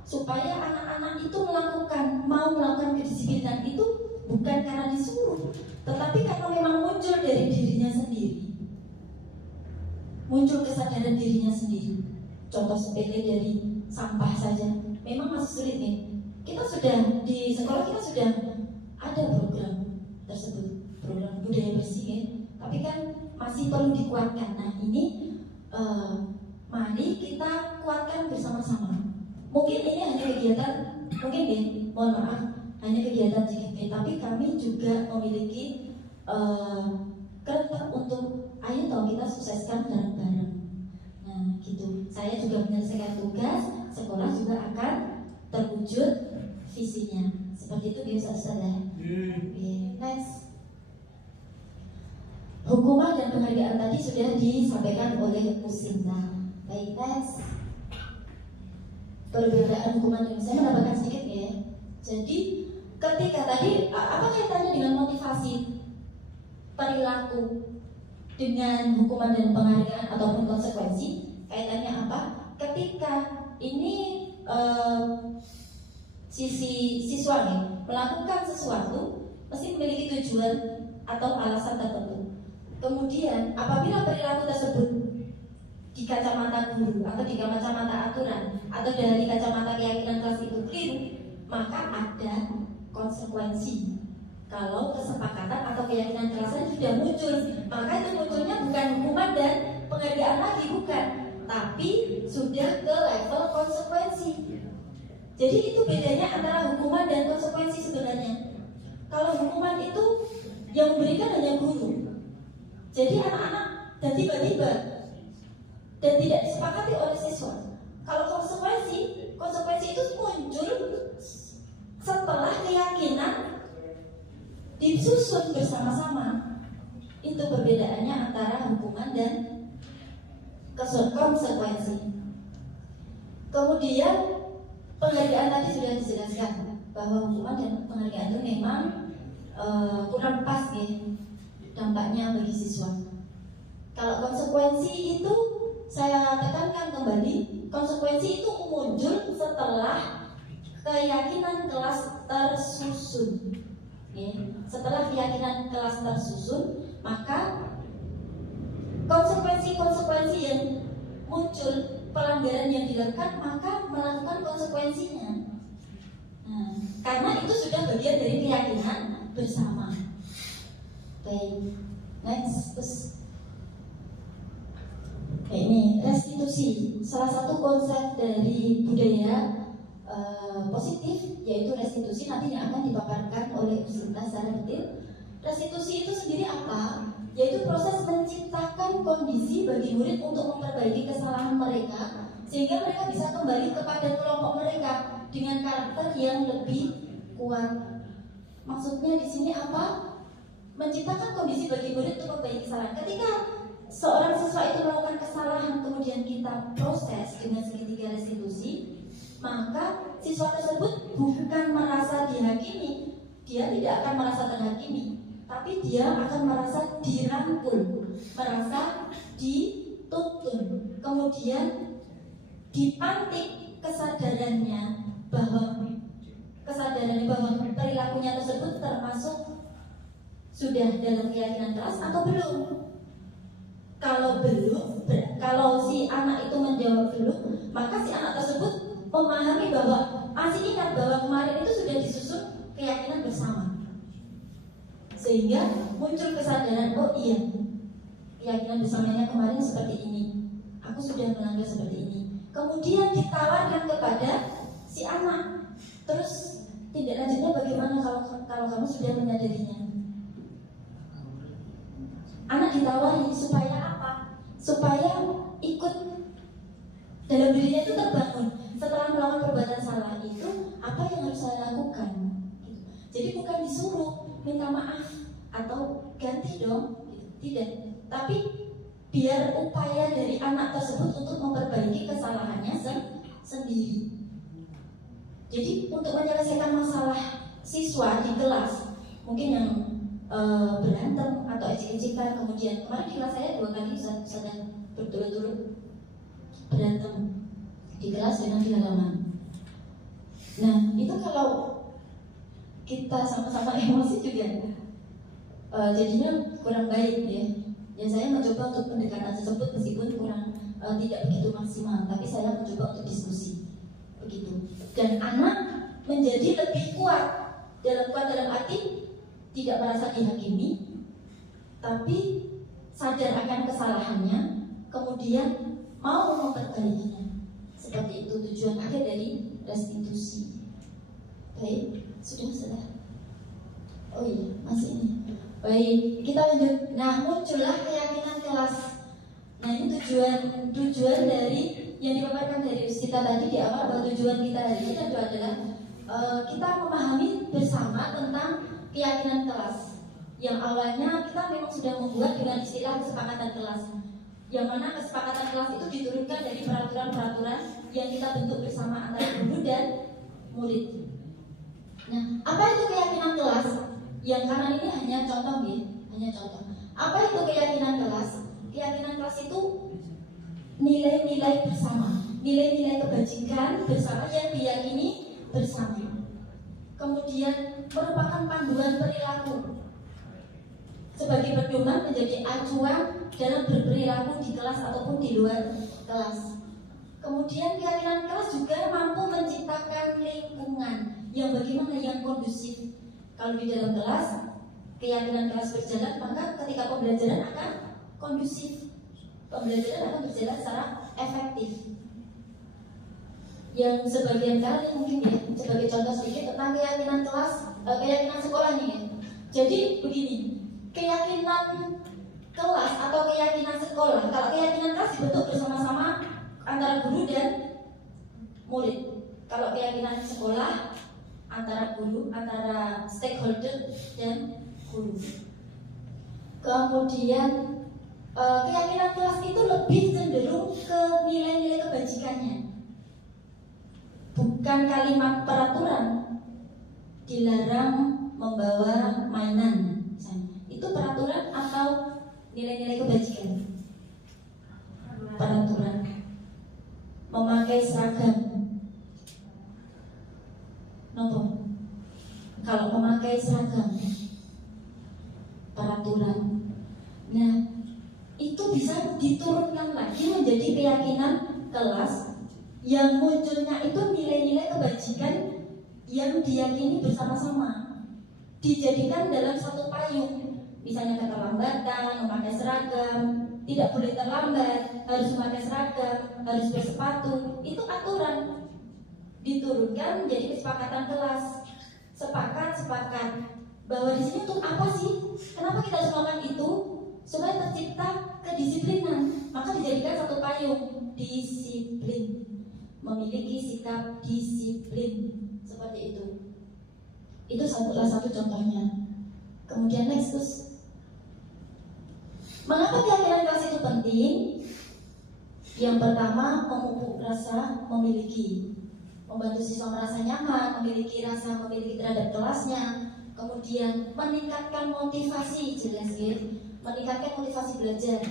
Supaya anak-anak itu mau melakukan kedisiplinan itu bukan karena disuruh, tetapi karena memang muncul dari dirinya sendiri. Muncul kesadaran dirinya sendiri. Contoh sepele dari sampah saja, memang masih sulit nih. Kita sudah di sekolah kita sudah ada program tersebut, program budaya bersih ya. Tapi kan masih perlu dikuatkan. Nah ini mari kita kuatkan bersama-sama. Mungkin ini hanya kegiatan, mungkin ya, mohon maaf, hanya kegiatan JKP, tapi kami juga memiliki keretak untuk ayo toh kita sukseskan bareng-bareng. Nah gitu, saya juga menyelesaikan tugas, sekolah juga akan terwujud visinya. Seperti itu biasa saja. Next. Hukuman dan penghargaan tadi sudah disampaikan oleh Usinta. Baik, next. Perbedaan hukuman dan saya menambahkan sedikit ya. Jadi ketika tadi apa kaitannya dengan motivasi perilaku dengan hukuman dan penghargaan ataupun konsekuensi? Kaitannya apa? Ketika ini siswa nih melakukan sesuatu mesti memiliki tujuan atau alasan tertentu. Kemudian apabila perilaku tersebut di kacamata guru atau di kacamata aturan atau dari kacamata keyakinan kelas itu keliru, maka ada konsekuensi. Kalau kesepakatan atau keyakinan kelasnya sudah muncul, maka itu munculnya bukan hukuman dan penghargaan lagi, bukan, tapi sudah ke level konsekuensi. Jadi itu bedanya antara hukuman dan konsekuensi sebenarnya. Kalau hukuman itu yang memberikan hanya guru, jadi anak-anak dan tiba-tiba dan tidak disepakati oleh siswa. Kalau konsekuensi itu muncul setelah keyakinan disusun bersama-sama. Itu perbedaannya antara hukuman dan konsekuensi. Kemudian penghargaan tadi sudah dijelaskan bahwa hukuman dan penghargaan itu memang kurang pas ya dampaknya bagi siswa. Kalau konsekuensi itu saya tekankan kembali, konsekuensi itu muncul setelah keyakinan kelas tersusun. Ya. Setelah keyakinan kelas tersusun, maka konsekuensi yang muncul, pelanggaran yang dilakukan, maka melakukan konsekuensinya. Nah, karena itu sudah bagian dari keyakinan bersama. Baik, next. Ini restitusi, salah satu konsep dari budaya positif, yaitu restitusi nanti yang akan dipaparkan oleh Usinta secara detail. Restitusi itu sendiri apa? Yaitu proses menciptakan kondisi bagi murid untuk memperbaiki kesalahan mereka sehingga mereka bisa kembali kepada kelompok mereka dengan karakter yang lebih kuat. Maksudnya di sini apa? Menciptakan kondisi bagi murid untuk memperbaiki kesalahan. Ketika seorang siswa itu melakukan kesalahan kemudian kita proses dengan segitiga restitusi, maka siswa tersebut bukan merasa dihakimi, dia tidak akan merasa terhakimi, tapi dia akan merasa dirangkul, merasa dituntun, kemudian dipantik kesadarannya bahwa kesadaran bahwa perilakunya tersebut termasuk sudah dalam keyakinan kelas atau belum. Kalau belum, kalau si anak itu menjawab belum, maka si anak tersebut memahami bahwa masih ingat bahwa kemarin itu sudah disusun keyakinan bersama, sehingga muncul kesadaran, oh iya, keyakinan bersamanya kemarin seperti ini, aku sudah melanggar seperti ini. Kemudian ditawarkan kepada si anak, terus tindak lanjutnya bagaimana kalau kamu sudah menyadarinya? Anak ditawari supaya apa? Supaya ikut dalam dirinya itu terbangun. Setelah melakukan perbuatan salah itu, apa yang harus saya lakukan? Jadi bukan disuruh minta maaf atau ganti dong, tidak. Tapi biar upaya dari anak tersebut untuk memperbaiki kesalahannya sendiri. Jadi untuk menyelesaikan masalah siswa di kelas, mungkin yang berantem atau ejek-ejekan, kemudian kemarin di kelas saya 2 kali sedang berturut-turut berantem di kelas dengan di halaman. Nah itu kalau kita sama-sama emosi juga jadinya kurang baik ya. Ya saya mencoba untuk pendekatan tersebut meskipun kurang tidak begitu maksimal, tapi saya mencoba untuk diskusi begitu. Dan anak menjadi lebih kuat dalam arti tidak merasa dihakimi, tapi sadar akan kesalahannya, kemudian mau memperbaikinya. Seperti itu tujuan akhir dari restitusi. Baik, sudah. Oh iya, masih ini. Baik, kita lanjut. Nah, muncullah keyakinan kelas. Nah, ini tujuan dari yang dipaparkan dari kita tadi di awal, bahwa tujuan kita hari ini tentu adalah kita memahami bersama tentang keyakinan kelas. Yang awalnya kita memang sudah membuat dengan istilah kesepakatan kelas, yang mana kesepakatan kelas itu diturunkan dari peraturan-peraturan yang kita bentuk bersama antara guru dan murid. Nah, apa itu keyakinan kelas? Yang kanan ini hanya contoh ya, hanya contoh. Apa itu keyakinan kelas? Keyakinan kelas itu nilai-nilai bersama, nilai-nilai kebajikan bersama yang diyakini bersama. Kemudian merupakan panduan perilaku sebagai pedoman menjadi acuan dalam berperilaku di kelas ataupun di luar kelas. Kemudian keyakinan kelas juga mampu menciptakan lingkungan yang bagaimana, yang kondusif. Kalau di dalam kelas keyakinan kelas berjalan, maka ketika pembelajaran akan kondusif, pembelajaran akan berjalan secara efektif. Yang sebagian kali mungkin ya, sebagai contoh sedikit tentang keyakinan kelas, keyakinan sekolah nih ya. Jadi begini, keyakinan kelas atau keyakinan sekolah, kalau keyakinan kelas dibentuk bersama-sama antara guru dan murid. Kalau keyakinan sekolah antara guru, antara stakeholder dan guru. Kemudian keyakinan kelas itu lebih cenderung ke nilai-nilai kebajikannya. Bukan kalimat peraturan, dilarang membawa mainan misalnya. Itu peraturan atau nilai-nilai kebajikan? Peraturan. Memakai seragam, nopo. Kalau memakai seragam, peraturan. Nah, itu bisa diturunkan lagi menjadi keyakinan kelas yang munculnya itu nilai-nilai kebajikan yang diyakini bersama-sama, dijadikan dalam satu payung. Misalnya keterlambatan, memakai seragam, tidak boleh terlambat, harus memakai seragam, harus bersepatu. Itu aturan diturunkan menjadi kesepakatan kelas. Sepakat bahwa di sini untuk apa sih? Kenapa kita harus melakukan itu? Supaya tercipta kedisiplinan. Maka dijadikan satu payung, disiplin. Memiliki sikap disiplin seperti itu. Itu salah satu contohnya. Kemudian next, terus mengapa keyakinan kelas itu penting? Yang pertama, memupuk rasa memiliki, membantu siswa merasa nyaman, memiliki terhadap kelasnya. Kemudian meningkatkan motivasi, jelas ya, meningkatkan motivasi belajar,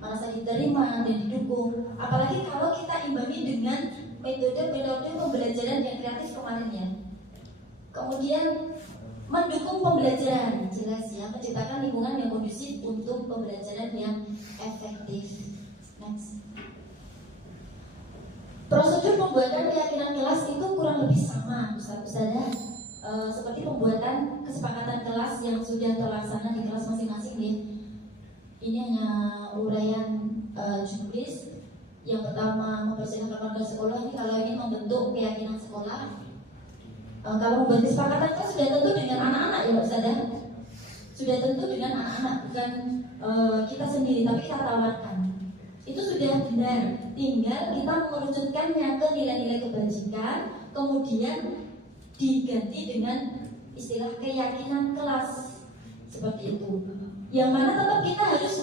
merasa diterima dan didukung. Apalagi kalau kita imbangi dengan metode pembelajaran yang kreatif kemarin ya. Kemudian mendukung pembelajaran, jelas ya, menciptakan lingkungan yang kondusif untuk pembelajaran yang efektif. Next. Prosedur pembuatan keyakinan kelas itu kurang lebih sama, Ustazah, seperti pembuatan kesepakatan kelas yang sudah terlaksana di kelas masing-masing ya. Ini hanya uraian jumlis. Yang pertama, mempersilahkan warga sekolah ini kalau ingin membentuk keyakinan sekolah. Kalau membuat kesepakatan kan sudah tentu dengan anak-anak ya Pak Ustazah. Sudah tentu dengan anak-anak, bukan kita sendiri, tapi kita tawarkan. Itu sudah benar. Tinggal kita mengerucutkannya ke nilai-nilai kebajikan, kemudian diganti dengan istilah keyakinan kelas seperti itu. Yang mana tetap kita harus,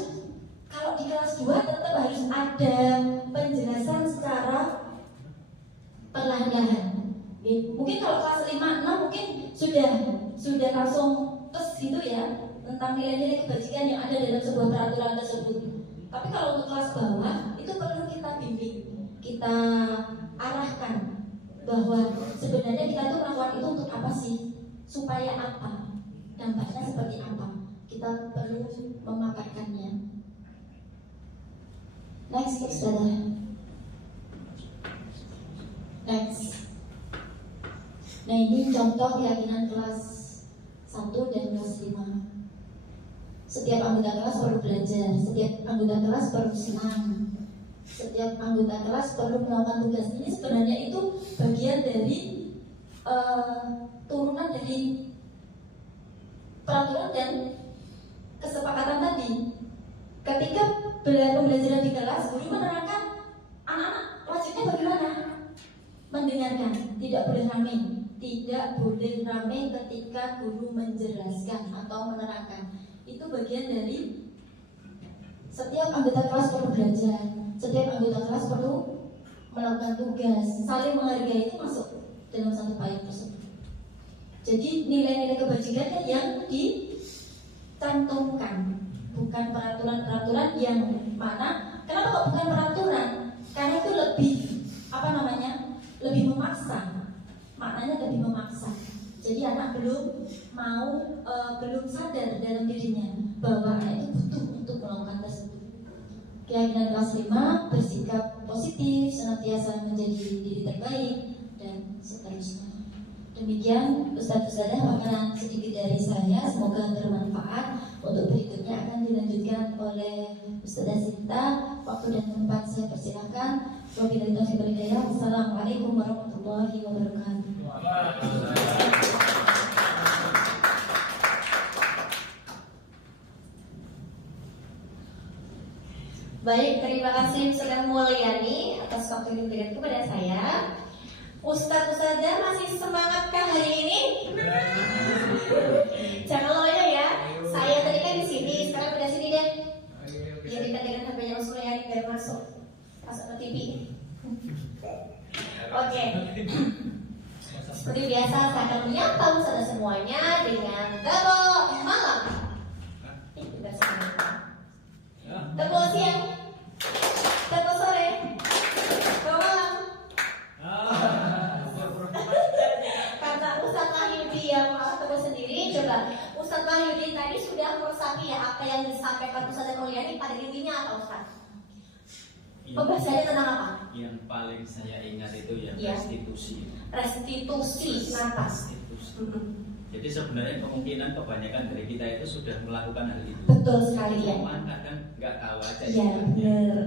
kalau di kelas 2 tetap harus ada penjelasan secara perlahan-lahan. Mungkin kalau kelas 5, 6 mungkin sudah langsung tes gitu ya, tentang nilai-nilai kebajikan yang ada dalam sebuah peraturan tersebut. Tapi kalau untuk kelas bawah itu perlu kita bimbing, kita arahkan bahwa sebenarnya kita itu melakukan itu untuk apa sih, supaya apa, dampaknya seperti apa. Kita perlu memaparkannya. Next, Ustazah. Next. Nah ini contoh keyakinan kelas 1 dan kelas 5. Setiap anggota kelas perlu belajar, setiap anggota kelas perlu senang, setiap anggota kelas perlu melakukan tugas. Ini sebenarnya itu bagian dari turunan dari peraturan dan kesepakatan tadi. Ketika pembelajaran di kelas, guru menerangkan anak-anak wajibnya bagaimana? Mendengarkan, tidak boleh rame. Tidak boleh rame ketika guru menjelaskan atau menerangkan. Itu bagian dari setiap anggota kelas perlu belajar, setiap anggota kelas perlu melakukan tugas. Saling menghargai itu masuk dalam satu payung tersebut. Jadi nilai-nilai kebajikannya yang dicantumkan, bukan peraturan-peraturan yang mana. Kenapa kok bukan peraturan? Karena itu lebih lebih memaksa. Maknanya lebih memaksa. Jadi anak belum mau, belum sadar dalam dirinya bahwa anak itu butuh untuk melakukan tersebut. Keyakinan kelas 5, bersikap positif, senantiasa menjadi diri terbaik, dan seterusnya. Demikian Ustaz-Ustazah makanan sedikit dari saya, semoga bermanfaat. Untuk berikutnya akan dilanjutkan oleh Ustazah Sinta. Waktu dan tempat saya persilakan. Wabillahi taufiq wal hidayah. Wassalamualaikum warahmatullahi wabarakatuh. Baik, terima kasih Ustazah Mulyani atas waktu yang diberikan kepada saya. Ustazah masih semangatkah hari ini? Jangan loyo ya. Saya tadi kan di sini, sekarang udah sini deh. Biar kita dengan HP-nya Mas Mulyani biar masuk ke TV. Oke. Seperti biasa saya akan menyapa Ustazah semuanya dengan Tebo malam. Tebo siang, Tebo sore, Tebo malam. Kata Ustadz Wahyudi yang malah Tebo sendiri, coba Ustadz Wahyudi tadi sudah meresapi ya apa yang disampaikan Ustazah Mulyani. Pada intinya apa Ustadz? Pembahasannya tentang apa? Yang paling saya ingat itu yang Ya. restitusi. Restitusi, kenapa? Restitusi. Jadi sebenarnya kemungkinan kebanyakan dari kita itu sudah melakukan hal itu. Betul sekali ya. Cuman kadang nggak tahu aja. Ya benar.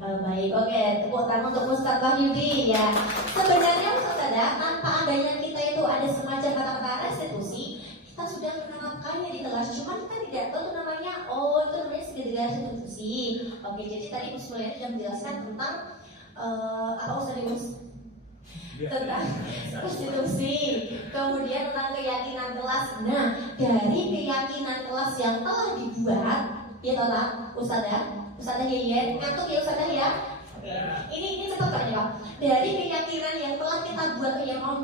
Baik. Oke, tepuk tangan untuk Ustadz Wahyudi ya. Sebenarnya Ustazah, tanpa adanya kita itu ada semacam kata-kata restitusi, kita sudah menerapkannya di kelas. Cuman kita tidak tahu namanya. Oh, itu namanya segera restitusi. Oke, jadi tadi Mas Mulyani sudah menjelaskan tentang apa Ustaz? Tentang restitusi, kemudian tentang keyakinan kelas. Nah, dari keyakinan kelas yang telah dibuat, ya toh Ustazah Yeyen, ngantuk ya Ustazah ya. Ini cepat kan ya. Dari keyakinan yang telah kita buat, yang mau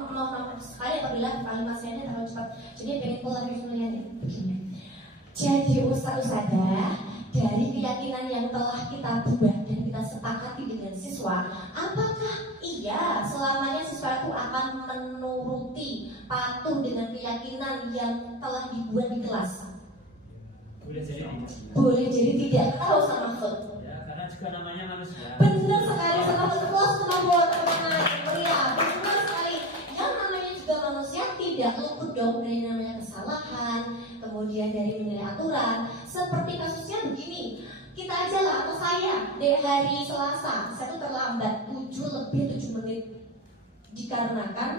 sekali apabila kalimat saya terlalu cepat. Jadi pengen pulang dari Mulyani. Jadi Ustazah, dari keyakinan yang telah kita buat dan kita sepakati dengan siswa, apakah iya selamanya siswa itu akan menuruti patuh dengan keyakinan yang telah dibuat di kelas? Boleh jadi tidak. Boleh jadi tidak. Tahu sama Mahfud? Ya, karena juga namanya manusia. Benar sekali sama Mahfud. Setelah teman-teman ya, benar sekali. Yang namanya juga manusia tidak luput dong dari namanya kesalahan, kemudian dari menilai aturan. Seperti kasusnya begini, kita aja lah atau saya dari hari Selasa, saya tuh terlambat 7 menit dikarenakan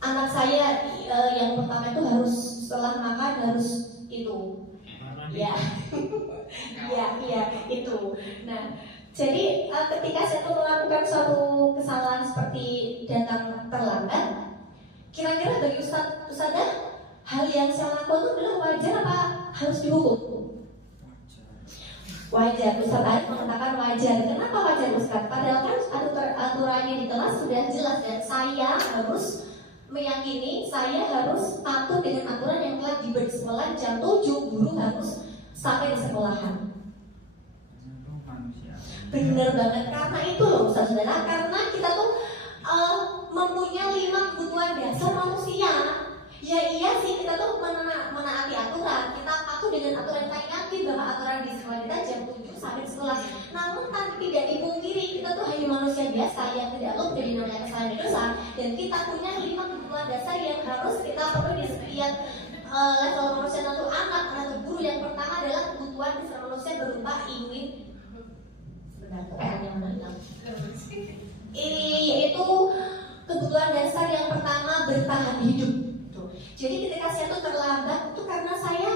anak saya yang pertama itu harus setelah makan harus itu ya ya itu. Nah jadi ketika saya tuh melakukan suatu kesalahan seperti datang terlambat, kira-kira bagi Ustadzah hal yang saya lakukan itu adalah wajar apa harus dihukum? Wajar. Ustaz Arif mengatakan wajar. Kenapa wajar Ustaz? Padahal kan aturannya di kelas sudah jelas dan saya harus meyakini saya harus patuh dengan aturan yang telah diberi sekolah jam 7 guru harus sampai di sekolahan. Bener banget, karena itu loh Ustaz Saudara, karena kita tuh mempunyai 5 kebutuhan dasar manusia. Ya iya sih, kita tuh menaati aturan, kita patuh dengan aturan, kita yakin bahwa aturan di sekolah kita jam 7 sampai sekolah. Namun tidak dipungkiri, kita tuh hanya manusia biasa yang tidak luput dari namanya kesalahan dan dosa. Dan kita punya 5 kebutuhan dasar yang harus kita penuhi di setiap level manusia atau anak atau guru. Yang pertama adalah kebutuhan dasar manusia berupa ingin itu kebutuhan dasar yang pertama bertahan hidup. Jadi ketika saya tuh terlambat itu karena saya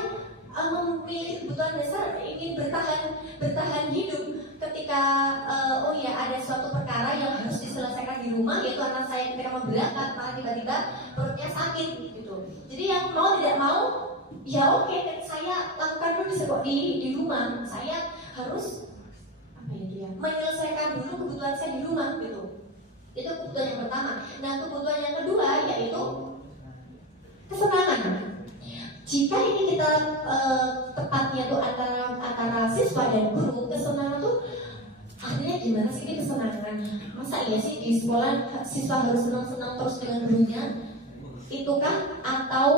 memiliki kebutuhan dasar ingin bertahan hidup. Ketika ada suatu perkara yang harus diselesaikan di rumah, yaitu anak saya ketika mau berangkat malah tiba-tiba perutnya sakit gitu. Jadi yang mau tidak mau ya oke, saya lakukan dulu di rumah. Saya harus menyelesaikan dulu kebutuhan saya di rumah gitu. Itu kebutuhan yang pertama. Nah kebutuhan yang kedua yaitu kesenangan. Jika ini kita tepatnya tuh antara siswa dan guru, kesenangan tuh artinya gimana sih ini kesenangan? Masa iya sih di sekolah siswa harus senang-senang terus dengan gurunya? Itukah atau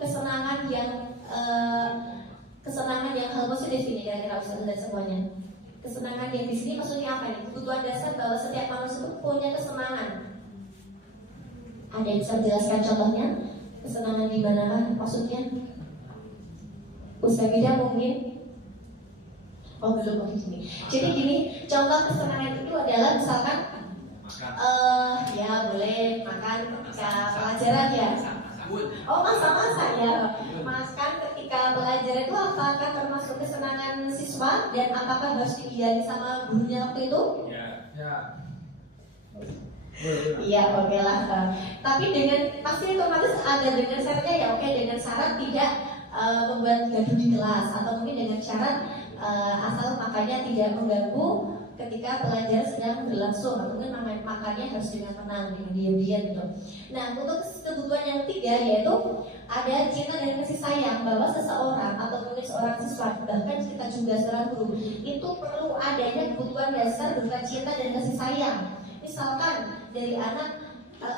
kesenangan yang hal positif ini kira-kira Ustaz dan semuanya? Kesenangan yang di sini maksudnya apa nih? Kebutuhan dasar bahwa setiap manusia itu punya kesenangan. Ada yang bisa menjelaskan contohnya? Kesenangan di mana maksudnya? Ustaz Bida mungkin? Oh belum begini. Jadi gini, contoh kesenangan itu adalah misalkan ya boleh makan ketika pelajaran ya. Oh masa-masa ya. Makan ketika pelajaran itu apakah termasuk kesenangan siswa dan apakah harus diiyani sama gurunya waktu itu? Ya. Iya oke lah. Tapi dengan pasti otomatis ada dengan syaratnya ya oke, dengan syarat tidak membuat gaduh di kelas atau mungkin dengan syarat asal makannya tidak mengganggu ketika pelajaran sedang berlangsung atau mungkin makannya harus dengan tenang, dengan diam-diam gitu. Nah untuk kebutuhan yang ketiga yaitu ada cinta dan kasih sayang, bahwa seseorang atau mungkin seorang siswa bahkan kita juga seorang guru itu perlu adanya kebutuhan dasar berupa cinta dan kasih sayang. Misalkan dari anak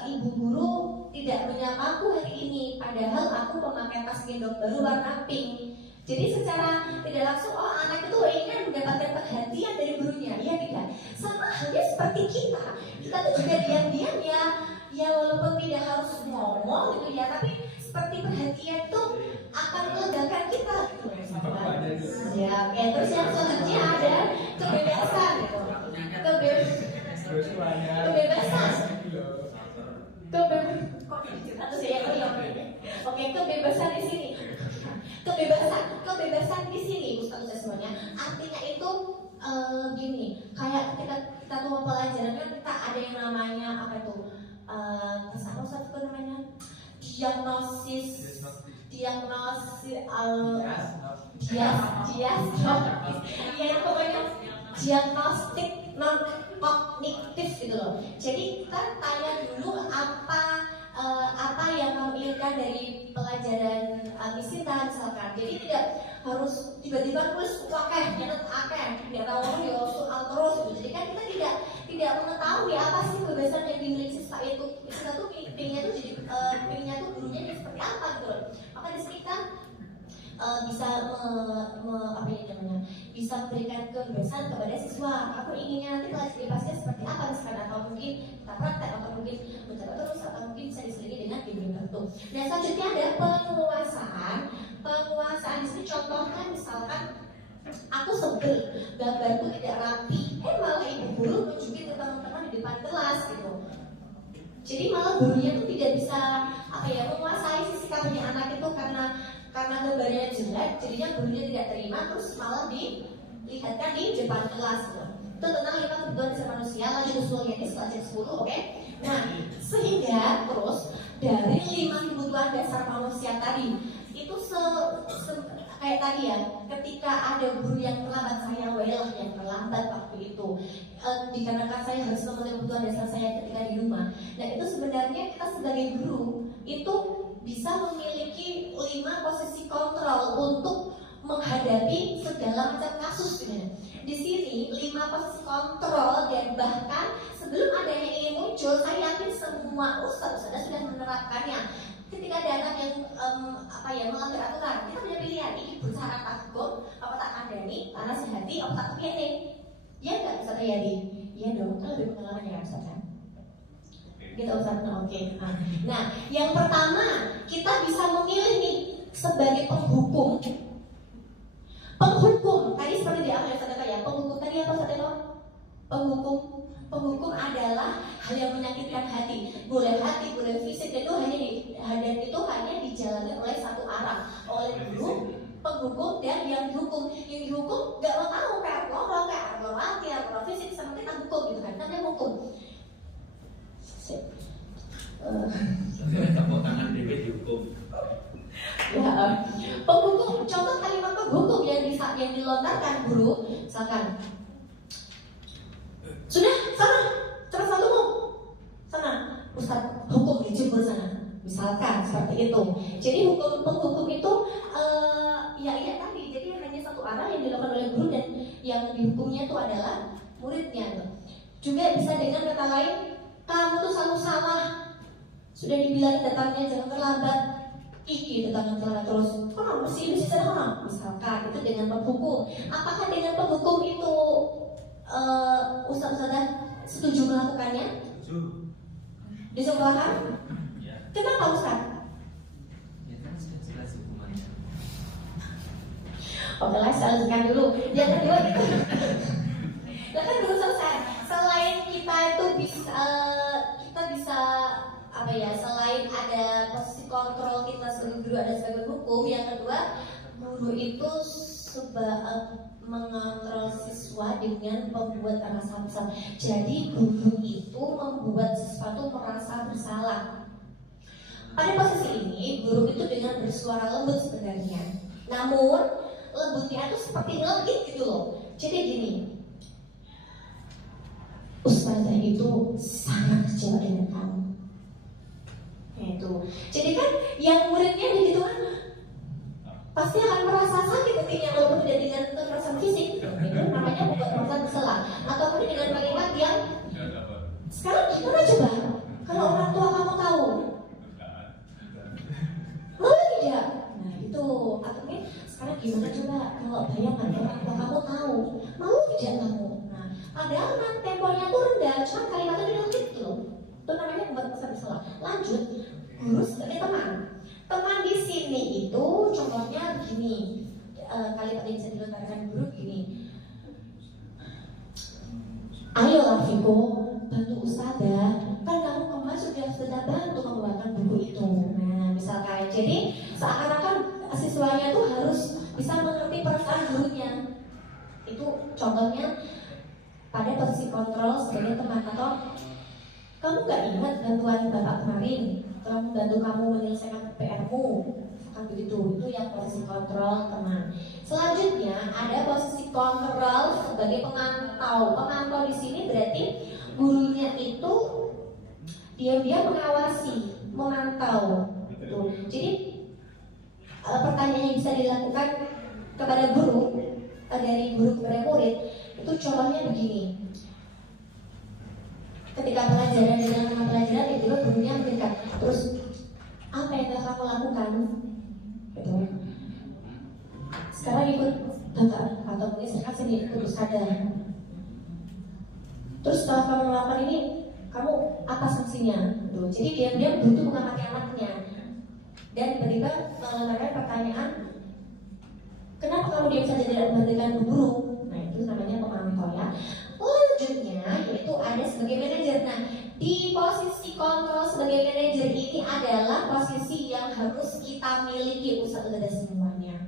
ibu guru tidak menyapaku hari ini padahal aku memakai tas gendong baru warna pink. Jadi secara tidak langsung anak itu ingin mendapatkan perhatian dari gurunya, ya tidak. Sama halnya seperti kita tuh juga diam-diam ya walaupun tidak harus ngomong gitu ya, tapi seperti perhatian tuh akan melegakan kita gitu. Ya, terus yang selanjutnya ada kebebasan gitu. Kebebasan di sini. Kebebasan di sini Ustaz semuanya. Artinya itu gini, kayak ketika kita tuh pelajaran kan kita ada yang namanya apa itu? Apa namanya? Diagnosis diagnostik non kognitif gitu loh. Jadi kita tanya dulu apa yang kamu inginkan dari pelajaran misita misalkan. Jadi tidak harus tiba-tiba tulis nyatet tidak tahu ya soal terus gitu. Jadi kan kita tidak mengetahui apa sih kebebasan yang dimiliki siswa itu. Kita tuh pinginnya tuh jadi gurunya jadi seperti apa gitu loh. Maka di sini kita bisa bisa memberikan kebebasan kepada siswa. Kamu inginnya nanti kelas pasnya seperti apa misalkan, atau mungkin kita praktek, atau mungkin mencoba terus, atau mungkin bisa diselingi dengan game tertentu. Nah selanjutnya ada penguasaan. Penguasaan di sini contohnya misalkan aku sebel gambarku tidak rapi, malah ibu guru nunjukin ke teman-teman di depan kelas gitu. Jadi malah gurunya tuh tidak bisa menguasai sisi kamunya anak itu karena gambarnya jelek, jadinya gurunya tidak terima, terus malah dilihatkan di depan kelas gitu. Itu tentang 5 kebutuhan dasar manusia. Lanjut usulnya ini setelah jam 10, oke? Nah, sehingga terus dari 5 kebutuhan dasar manusia tadi itu kayak tadi ya, ketika ada guru yang terlambat, saya yang terlambat waktu itu dikarenakan saya harus memenuhi kebutuhan dasar saya ketika di rumah. Nah itu sebenarnya kita sebagai guru itu bisa memiliki 5 posisi kontrol untuk menghadapi segala macam kasus gitu. Di sini 5 posisi kontrol, dan bahkan sebelum adanya ini muncul, saya yakin semua ustadz sudah menerapkannya. Ketika ada anak yang melanggar aturan, kita punya pilihan, ini berusaha tak hukum, apa tak kandani, tanah sehati, apa tak kepene. Ya nggak Ustaz Yadi? Iya dong, kan lebih pengalaman ya Ustaz kan? Gitu Ustaz, oke. Nah, yang pertama kita bisa memilih nih sebagai penghukum. Penghukum tadi seperti di awal Ustaz ya. Penghukum tadi apa Ustaz Eko? Penghukum adalah hal yang menyakitkan hati, boleh fisik, dan itu hanya dijalani oleh satu arah, oleh guru, penghukum, dan yang dihukum. Yang dihukum nggak mau tahu kayak moral, kayak mati, atau fisik, sama kita hukum gitu kan, namanya hukum. Tepuk tangan Dewi dihukum. Ya, penghukum, contoh kalimat penghukum yang dilontarkan guru, misalkan, sudah sana, cepat satumu, sana, Ustaz hukum dijemput sana, misalkan seperti itu. Jadi penghukum itu ya tadi, jadi hanya satu arah yang dilakukan oleh guru, dan yang dihukumnya itu adalah muridnya. Juga bisa dengan kata lain, kamu tuh selalu salah, sudah dibilang datangnya jangan terlambat, datangnya terlambat terus, kenapa sih sana, misalkan itu dengan penghukum. Apakah dengan penghukum itu Ustaz-ustazah setuju melakukannya? Setuju. Di sekolahan? Ya. Kenapa Ustaz? Ya kan jelas hukumannya. Oke lah, saya lanjutkan dulu. Yang kedua itu, kan belum selesai. Selain kita itu bisa selain ada posisi kontrol kita sebagai guru, ada sebagai hukum. Yang kedua, guru itu mengontrol siswa dengan membuat rasa bersalah. Jadi guru itu membuat siswa itu merasa bersalah. Pada posisi ini guru itu dengan bersuara lembut sebenarnya, namun lembutnya itu seperti ngelegit gitu loh. Jadi gini, Ustazah itu sangat kecewa dengan kamu. Itu. Jadi kan yang muridnya begitu kan pasti akan merasa sakit hatinya, walaupun tidak dengan kekerasan fisik. Itu namanya membuat merasa bersalah. Ataupun dengan kalimat yang sekarang gimana coba kalau orang tua kamu tahu, mau tidak? Nah itu. Atau mungkin sekarang gimana coba kalau bayangkan orang tua kamu tahu, mau tidak kamu? Nah padahal kan temponya tuh rendah, cuma kalimatnya dilekit gitu loh. Itu namanya membuat merasa bersalah. Lanjut, guru sebagai teman. Teman di sini itu contohnya begini, kalimat yang bisa dilontarkan guru gini, ayolah Viko, bantu Ustazah, kan kamu kemarin sudah bantu membuatkan buku itu. Nah misalkan, jadi seakan-akan siswanya tuh harus bisa mengerti perasaan gurunya. Itu contohnya pada posisi kontrol sebagai teman. Atau kamu gak ingat bantuan bapak kemarin, kamu bantu kamu menyelesaikan PR-mu, kan begitu. Itu yang posisi kontrol teman. Selanjutnya ada posisi kontrol sebagai pemantau. Pemantau di sini berarti gurunya itu diam-diam mengawasi, memantau. Gitu. Jadi pertanyaan yang bisa dilakukan kepada guru, dari guru kepada murid, itu contohnya begini. ketika pelajaran di dalam mata pelajaran tiba-tiba gurunya mendekat, terus apa yang telah kamu lakukan? Gitu. Sekarang ikut bapak atau mungkin sekarang sini ikut sadar. Terus setelah kamu melakukan ini, kamu apa sanksinya? Gitu. Jadi diam-diam guru itu bukan mati-matinya. Dan tiba-tiba mengeluarkan pertanyaan, kenapa kamu diam saja tidak memberitakan guru? Nah itu namanya pemantau ya. Selanjutnya yaitu ada sebagai manajer. Nah di posisi kontrol sebagai manajer ini adalah posisi yang harus kita miliki usaha semuanya.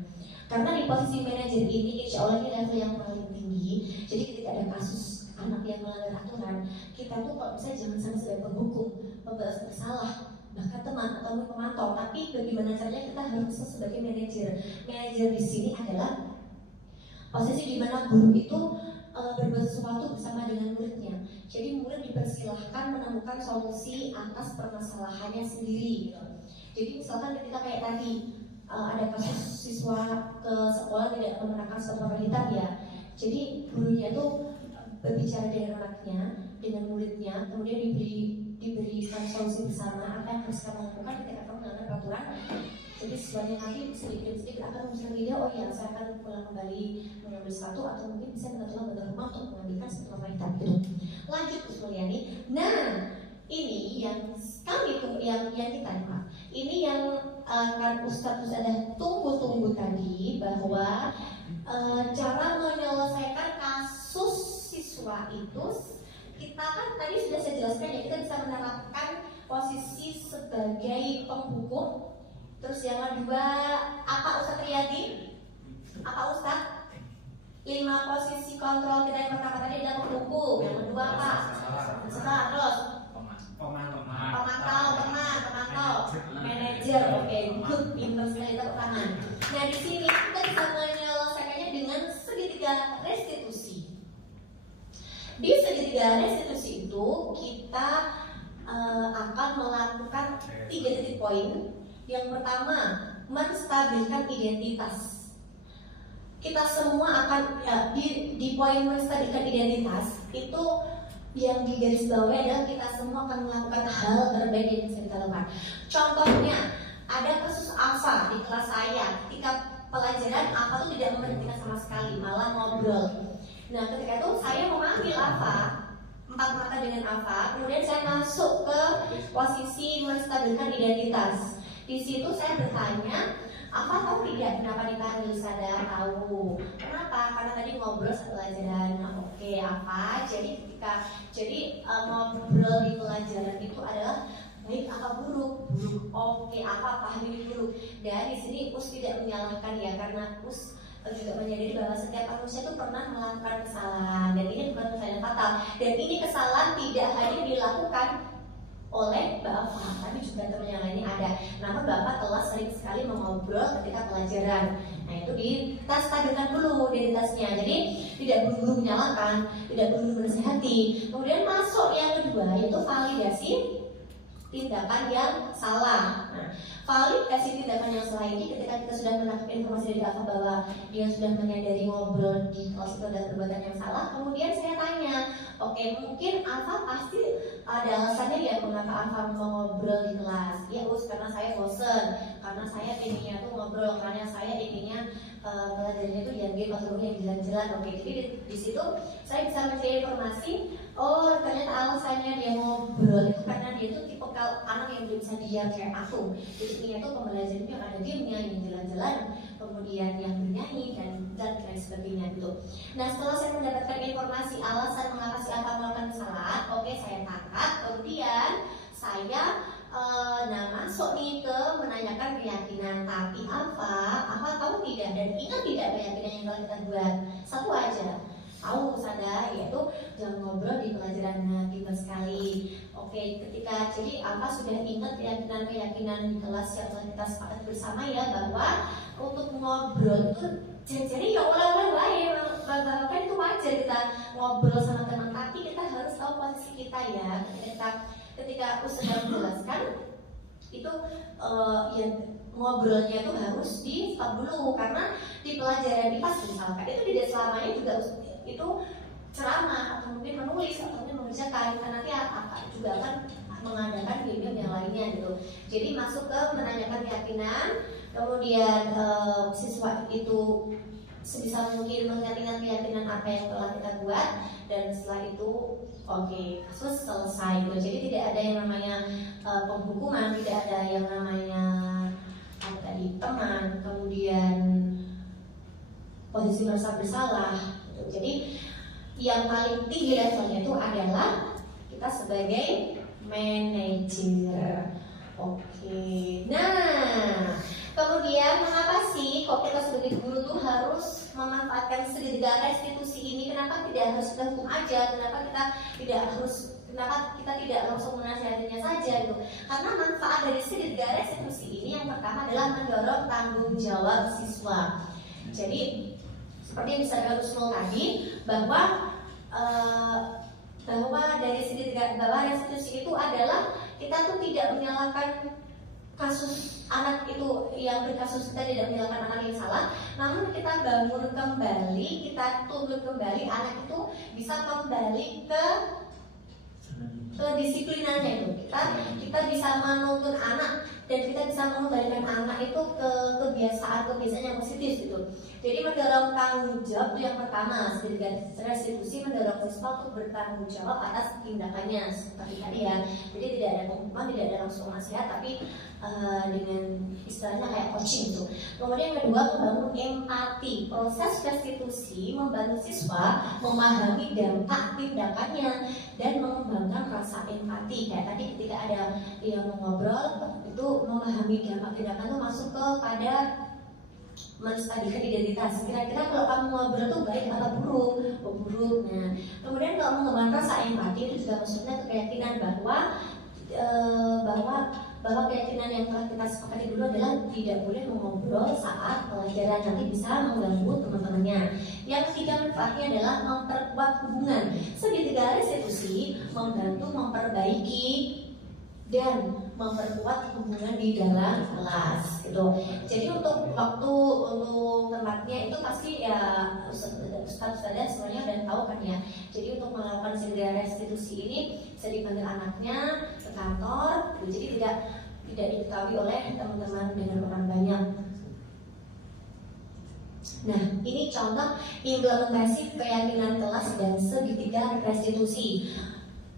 Karena di posisi manajer ini insya Allah ini level yang paling tinggi. Jadi ketika ada kasus anak yang melanggar aturan, kita tuh kalau misalnya jangan sampai sebagai penghukum, pembalas bersalah, bahkan teman atau pemantau, tapi bagaimana caranya kita harus bisa sebagai manajer. Manajer di sini adalah posisi di mana guru itu berbuat sesuatu bersama dengan muridnya. Jadi murid dipersilahkan menemukan solusi atas permasalahannya sendiri. Jadi misalkan ketika kayak tadi ada kasus siswa ke sekolah tidak menggunakan seragam hitam ya. Jadi gurunya itu berbicara dengan anaknya, dengan muridnya, kemudian diberikan solusi bersama apa yang harus kamu lakukan ketika kamu melanggar peraturan. Jadi siswanya nanti sedikit akan memesan video, oh ya saya akan pulang kembali mengambil satu atau mungkin bisa minta tolong rumah untuk mengambilkan satu lembar hitam gitu. Lanjut Mulyani. Nah ini yang kami yang kita Pak. Ini yang akan Ustadz ada tunggu tadi bahwa cara menyelesaikan kasus siswa itu kita kan tadi sudah saya jelaskan ya, kita bisa menerapkan posisi sebagai penghukum. Terus yang kedua apa Ustadz Riyadi? Apa Ustadz? 5 posisi kontrol kita yang pertama tadi adalah penghukum. Yang kedua apa? Setelah terus pemantau, manajer, oke, good, pinter sekali tepuk tangan. Nah di sini kita bisa menyelesaikannya dengan segitiga restitusi. Di segitiga restitusi itu kita akan melakukan 3 titik poin. Yang pertama, menstabilkan identitas. Kita semua akan di poin menstabilkan identitas itu yang di garis bawah adalah kita semua akan melakukan hal terbaik yang bisa kita lakukan. Contohnya, ada kasus Alfa di kelas saya ketika pelajaran apa tuh tidak memberhentikan sama sekali, malah ngobrol. Nah ketika itu saya memanggil Alfa 4 mata dengan Alfa, kemudian saya masuk ke posisi menstabilkan identitas. Di situ saya bertanya, apa tahu tidak kenapa dipanggil? Sadar tahu. Kenapa? Karena tadi ngobrol saat pelajaran. Nah, oke, apa? Jadi ngobrol di pelajaran itu adalah baik apa buruk? Buruk. Oke, apa paham ini buruk? Dan di sini Us tidak menyalahkan ya, karena Us juga menyadari bahwa setiap manusia itu pernah melakukan kesalahan dan ini bukan kesalahan fatal. Dan ini kesalahan tidak hanya dilakukan oleh Bapak, tapi juga teman yang lainnya ada. Namun Bapak telah sering sekali mengobrol ketika pelajaran. Nah itu kita stabilkan dulu identitasnya. Jadi tidak buru-buru menyalahkan, tidak buru-buru menasihati. Kemudian masuk yang kedua yaitu validasi tindakan yang salah. Nah, validasi tindakan yang salah ini ketika kita sudah mendapat informasi dari Alfa bahwa dia sudah menyadari ngobrol di kelas itu adalah perbuatan yang salah. Kemudian saya tanya, oke, mungkin Alfa pasti ada alasannya ya mengapa Alfa mau ngobrol di kelas. Ya Us, karena saya bosen, karena saya inginnya tuh ngobrol, karena saya inginnya pelajarannya itu yang game atau yang jalan-jalan. Oke, jadi di situ saya bisa mencari informasi. Oh, ternyata alasannya dia ngobrol itu karena dia tuh tipe anak yang belum bisa diam kayak aku. Jadi ini tuh pembelajaran yang ada gamenya, yang jalan-jalan, kemudian yang bernyanyi dan lain sebagainya gitu. Nah setelah saya mendapatkan informasi alasan mengapa si Alfa melakukan kesalahan, oke saya tangkap. Kemudian saya masuk nih ke menanyakan keyakinan. Tapi Alfa tahu tidak dan ingat tidak keyakinan yang telah kita buat? Satu aja. Tahu sadar, yaitu jangan ngobrol di pelajaran pintar sekali. Oke, ketika jadi Alfa sudah ingat keyakinan di kelas yang telah kita sepakat bersama ya, bahwa untuk ngobrol itu jadi ya oleh-oleh lain, bahkan itu wajar kita ngobrol sama teman, tapi kita harus tahu posisi kita ya. Ketika aku sedang menjelaskan itu ya ngobrolnya itu harus di stop dulu, karena di pelajaran IPA misalkan itu tidak selamanya juga itu ceramah atau mungkin menulis atau mungkin mengerjakan, karena nanti juga akan mengadakan game-game yang lainnya gitu. Jadi masuk ke menanyakan keyakinan, kemudian siswa itu sebisa mungkin mengingat-ingat keyakinan apa yang telah kita buat, dan setelah itu kasus selesai gitu. Jadi tidak ada yang namanya penghukuman, tidak ada yang namanya teman, kemudian posisi merasa bersalah gitu. Jadi yang paling tinggi levelnya itu adalah kita sebagai manajer. Nah, kemudian mengapa sih kok kita sebagai guru tuh harus memanfaatkan segala restitusi ini? Kenapa tidak harus kita hukum aja? Kenapa kita tidak langsung menasihatinya saja gitu? Karena manfaat dari segala restitusi ini yang pertama adalah mendorong tanggung jawab siswa. Jadi seperti yang disampaikan Usmul tadi, bahwa dari bahwa restitusi itu adalah kita tuh tidak menyalahkan kasus anak itu yang berkasus, kita tidak menyalahkan anak yang salah, namun kita bangun kembali, kita tuntut kembali anak itu bisa kembali ke kedisiplinannya itu. Kita bisa menuntun anak dan kita bisa mengembalikan anak itu ke kebiasaan yang positif gitu. Jadi mendorong tanggung jawab itu yang pertama. Sebagai restitusi mendorong siswa untuk bertanggung jawab atas tindakannya seperti tadi ya. Jadi tidak ada penghukuman, tidak ada langsung nasihat, tapi dengan istilahnya kayak coaching itu. Kemudian yang kedua, membangun empati. Proses restitusi membantu siswa memahami dampak tindakannya dan mengembangkan rasa empati. Kayak tadi ketika ada yang mengobrol itu memahami dampak tindakan itu masuk kepada menstadikan identitas. Kira-kira kalau kamu ngobrol tuh baik apa buruk? Buruk. Nah, kemudian kalau mengembangkan rasa empati itu juga maksudnya keyakinan bahwa keyakinan yang telah kita sepakati dulu adalah tidak boleh mengobrol saat pelajaran, nanti bisa mengganggu teman-temannya. Yang ketiga manfaatnya adalah memperkuat hubungan. Segitiga restitusi membantu memperbaiki dan memperkuat hubungan di dalam kelas gitu. Jadi untuk tempatnya itu pasti ya ustadz-ustadznya semuanya udah tahu kan ya. Jadi untuk melakukan segera restitusi ini bisa dipanggil anaknya ke kantor, jadi tidak diketahui oleh teman-teman dengan orang banyak. Nah, ini contoh implementasi keyakinan kelas dan segitiga restitusi.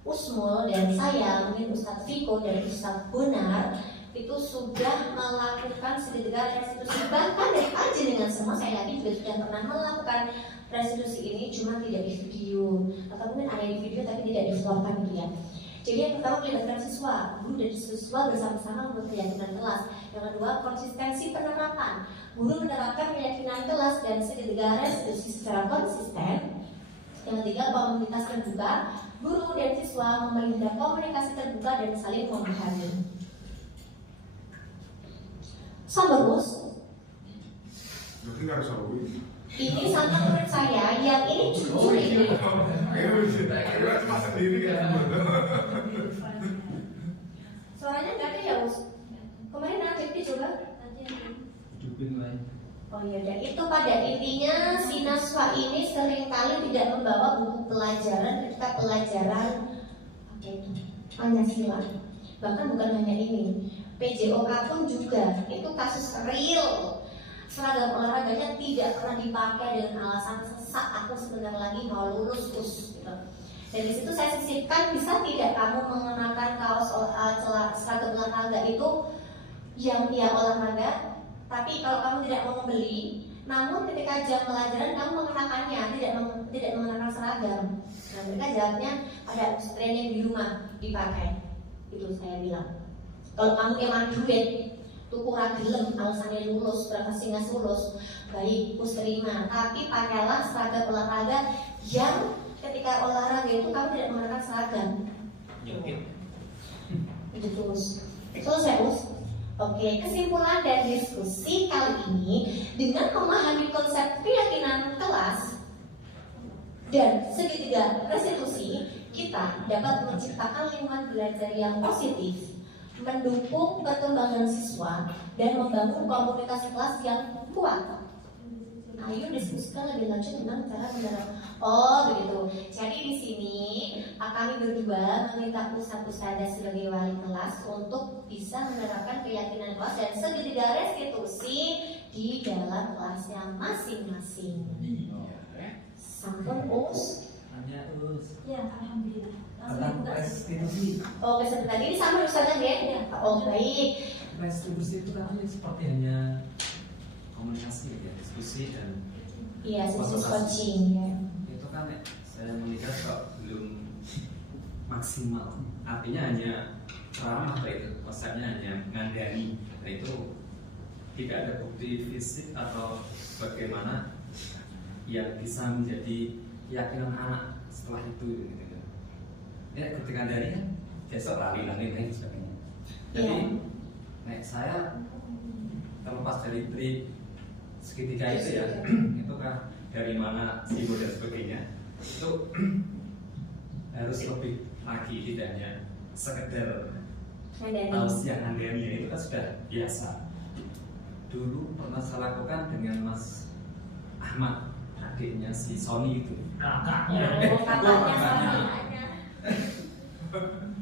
Usmul dan saya, mungkin Ustadz Viko dan Ustadz Bonar itu sudah melakukan segitiga restitusi. Bahkan dari panjenengan semua saya yakin juga sudah pernah melakukan restitusi ini, cuma tidak di video atau mungkin ada di video tapi tidak di-vlogkan gitu ya. Jadi yang pertama melibatkan siswa, guru dan siswa bersama-sama untuk keyakinan kelas. Yang kedua, konsistensi penerapan. Guru menerapkan keyakinan kelas dan segitiga restitusi secara konsisten. Yang ketiga, komunitas terbuka. Guru dan siswa memelihara komunikasi terbuka dan saling memahami. Sabarus. Ini sama menurut saya, yang ini jujur ini. Suaranya nggak ada ya, Us? Kemarin ada coba. Oh iya, dan itu pada intinya si Naswa ini seringkali tidak membawa buku pelajaran ketika pelajaran Pancasila. Bahkan bukan hanya ini, PJOK pun juga itu kasus real. Seragam olahraganya tidak pernah dipakai dengan alasan sesak, aku sebentar lagi mau lulus gitu. Dan di situ saya sisipkan, bisa tidak kamu mengenakan kaos seragam olahraga itu yang olahraga, tapi kalau kamu tidak mau membeli, namun ketika jam pelajaran kamu mengenakannya, tidak mengenakan seragam. Nah, mereka jawabnya ada training di rumah dipakai. Itu saya bilang. Kalau kamu emang duit, tuku ragilem, alasannya lulus, berapa singas lulus, baik, us terima. Tapi pakailah seragam olahraga yang ketika olahraga itu kamu tidak mengenakan seragam. Itu terus. Selesai, Us. Oke, kesimpulan dan diskusi kali ini, dengan memahami konsep keyakinan kelas dan segitiga restitusi, kita dapat menciptakan lingkungan belajar yang positif, mendukung perkembangan siswa, dan membangun komunitas kelas yang kuat. Ayo diskusi. mendiskusikan lebih lanjut tentang cara menerapkan. Oh begitu. Jadi di sini kami berdua meminta ustadz-ustadzah sebagai wali kelas untuk bisa menerapkan keyakinan kelas dan segitiga restitusi di dalam kelasnya masing-masing. Sampun us. Hanya us. Ya, alhamdulillah. Tentang restitusi. Oh sebentar ini sama ustadzah ya? Oh baik. Restitusi itu kan seperti hanya komunikasi ya, diskusi dan Iya, sukses coaching ya. Itu kan saya melihat kok belum maksimal. Artinya hanya ceramah itu, konsepnya hanya ngandani. Nah itu tidak ada bukti fisik atau bagaimana yang bisa menjadi keyakinan anak setelah itu. Gitu. Ya ketika ngandani kan besok lari-lari dan sebagainya. Jadi saya terlepas dari segitiga itu ya, itu kan dari mana simbol dan sebagainya itu harus lebih lagi, tidak hanya sekedar tausiah ngandani itu kan sudah biasa. Dulu pernah saya lakukan dengan Mas Ahmad, adiknya si Sony itu. Kakaknya.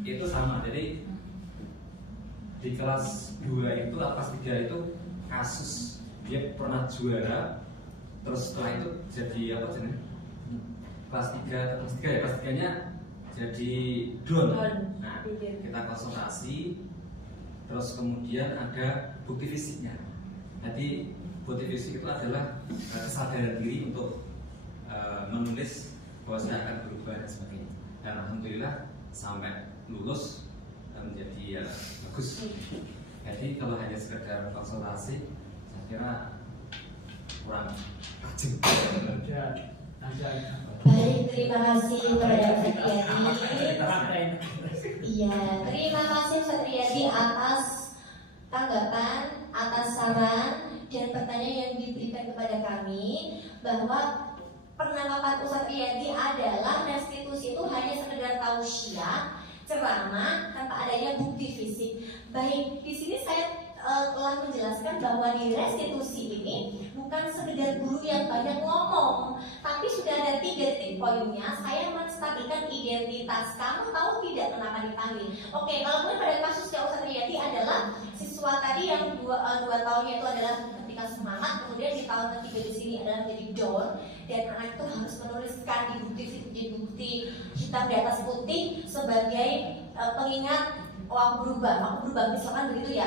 Itu sama, jadi di kelas 2 itu, kelas 3 itu kasus dia pernah juara, terus setelah itu jadi apa jenis kelas 3 ya, kelas 3 nya jadi don. Nah kita konsultasi, terus kemudian ada bukti fisiknya. Jadi bukti fisik itu adalah kesadaran diri untuk menulis bahwa saya akan berubah dan sebagainya. Dan alhamdulillah sampai lulus menjadi bagus. Jadi kalau hanya sekedar konsultasi, saya kira kurang tajam. Baik, terima kasih kepada Ustaz Riyadi. Iya, terima kasih Ustaz Riyadi atas tanggapan, atas saran dan pertanyaan yang diberikan kepada kami, bahwa penanggapan Ustaz Riyadi adalah restitusi itu hanya sekedar tausiah, ceramah tanpa adanya bukti fisik. Baik, di sini saya telah menjelaskan bahwa di restitusi ini bukan sekedar guru yang banyak ngomong, tapi sudah ada 3 titik poinnya. Saya menstabilkan identitas. Kamu tahu tidak kenapa dipanggil? Oke, kalau kemudian pada kasusnya Ustaz Riyadi adalah siswa tadi yang 2 tahunnya itu adalah ketika semangat, kemudian di tahun ketiga di sini adalah menjadi down, dan anak itu harus menuliskan di bukti hitam di atas putih sebagai pengingat aku berubah misalkan begitu ya.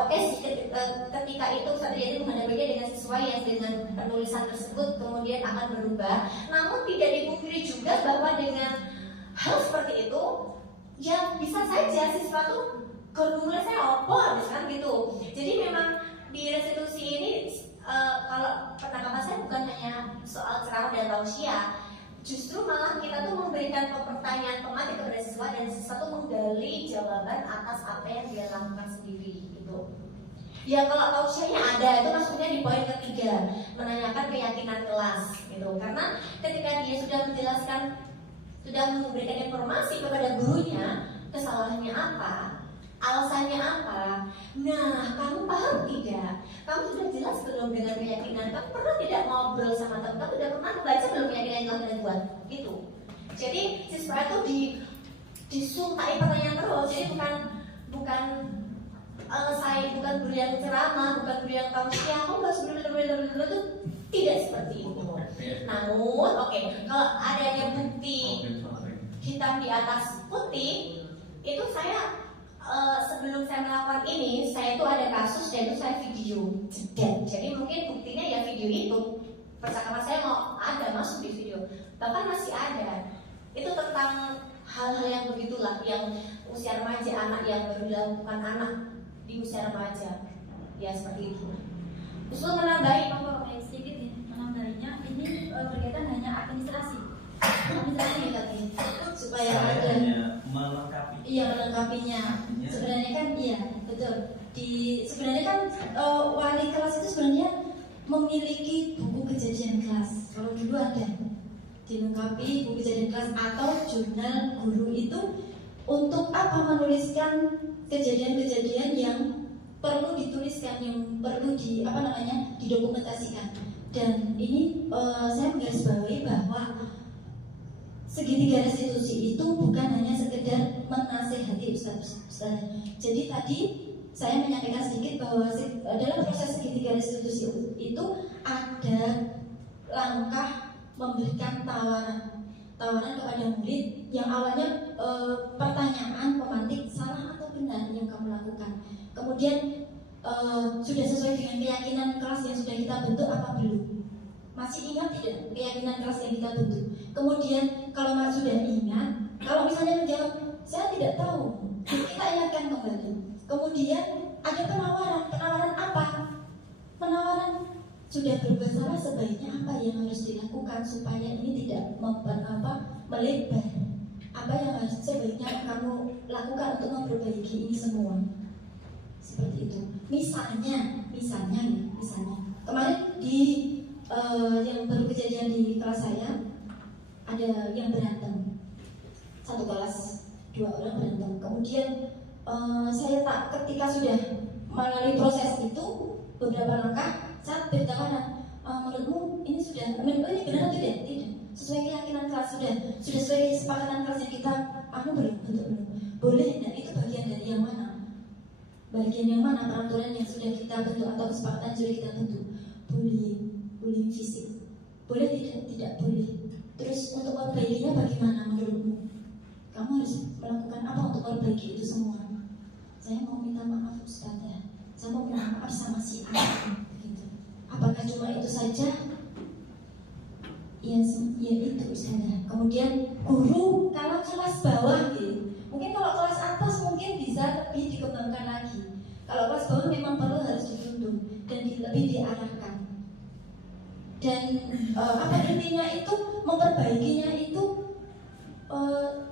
Oke, ketika itu Ustaz Riyadi menghadapinya dengan siswa yang dengan penulisan tersebut kemudian akan berubah. Namun tidak dipungkiri juga bahwa dengan hal seperti itu ya bisa saja siswa tuh nulisnya opo misalkan gitu. Jadi memang di restitusi ini kalau penanggapan saya bukan hanya soal ceramah dan tausiah, justru malah kita tuh memberikan pertanyaan pematik kepada siswa dan siswa tuh menggali jawaban atas apa yang dia lakukan sendiri gitu. Ya kalau tausiahnya ada, itu maksudnya di poin ketiga, menanyakan keyakinan kelas gitu. Karena ketika dia sudah menjelaskan, sudah memberikan informasi kepada gurunya, kesalahannya apa, alasannya apa. Nah, kamu paham tidak? Kamu sudah jelas belum dengan keyakinan? Kamu pernah tidak ngobrol sama teman? Kamu sudah pernah membaca belum keyakinan yang telah buat? Gitu. Jadi siswa itu disuntai pertanyaan terus. Jadi bukan bukan guru yang ceramah, bukan guru yang tausiah. Kamu harus benar-benar itu tidak seperti itu. Namun, kalau adanya bukti hitam di atas putih, itu saya sebelum saya melakukan ini, saya itu ada kasus dan itu saya video jeda. Jadi mungkin buktinya ya video itu. Percakapan saya mau ada masuk di video, bahkan masih ada. Itu tentang hal-hal yang begitulah, yang usia remaja, anak yang baru dilakukan anak di usia remaja, ya seperti itu. Usul menambahi, sedikit nih, menambahinya ini berkaitan hanya administrasi tadi, supaya ada melengkapi. Iya, melengkapinya. Sebenarnya kan iya, betul. Sebenarnya kan wali kelas itu sebenarnya memiliki buku kejadian kelas. Kalau dulu ada dilengkapi buku kejadian kelas atau jurnal guru itu untuk apa? Menuliskan kejadian-kejadian yang perlu dituliskan, yang perlu didokumentasikan. Dan ini saya menggarisbawahi bahwa segitiga restitusi itu bukan hanya sekedar menasehati Ustaz. Jadi tadi saya menyampaikan sedikit bahwa dalam proses segitiga restitusi itu ada langkah memberikan tawaran kepada murid yang awalnya pertanyaan pemantik salah atau benar yang kamu lakukan. Kemudian sudah sesuai dengan keyakinan kelas yang sudah kita bentuk apa belum? Masih ingat tidak keyakinan kelas yang kita bentuk? Kemudian kalau masih sudah ingat, kalau misalnya menjawab saya tidak tahu, kita ingatkan kembali. Kemudian ada penawaran apa? Penawaran sudah berbuat salah, sebaiknya apa yang harus dilakukan supaya ini tidak melebar? Apa yang harus sebaiknya kamu lakukan untuk memperbaiki ini semua? Seperti itu. Misalnya kemarin di yang baru kejadian di kelas saya ada yang berantem, satu kelas 2 orang berantem. Kemudian saya ketika sudah melalui proses itu beberapa langkah, saya bertawaran, menurutmu ini ini benar atau tidak? Tidak. Sesuai keyakinan kelas sudah sesuai kesepakatan kelas yang kita belum. Boleh, dan itu bagian dari yang mana? Bagian yang mana peraturan yang sudah kita bentuk atau kesepakatan sudah kita bentuk? Bullying fisik. Boleh tidak boleh. Terus untuk memperbaikinya bagaimana menurutmu? Kamu harus melakukan apa untuk memperbaiki itu semua? Saya mau minta maaf Ustaz ya. Saya mau minta maaf sama si A. Gitu. Apakah cuma itu saja? Ya itu Ustaz ya. Kemudian guru kalau kelas bawah gitu. Mungkin kalau kelas atas mungkin bisa lebih dikembangkan lagi. Kalau kelas bawah memang perlu harus dituntun dan lebih diarahkan. Dan intinya itu memperbaikinya itu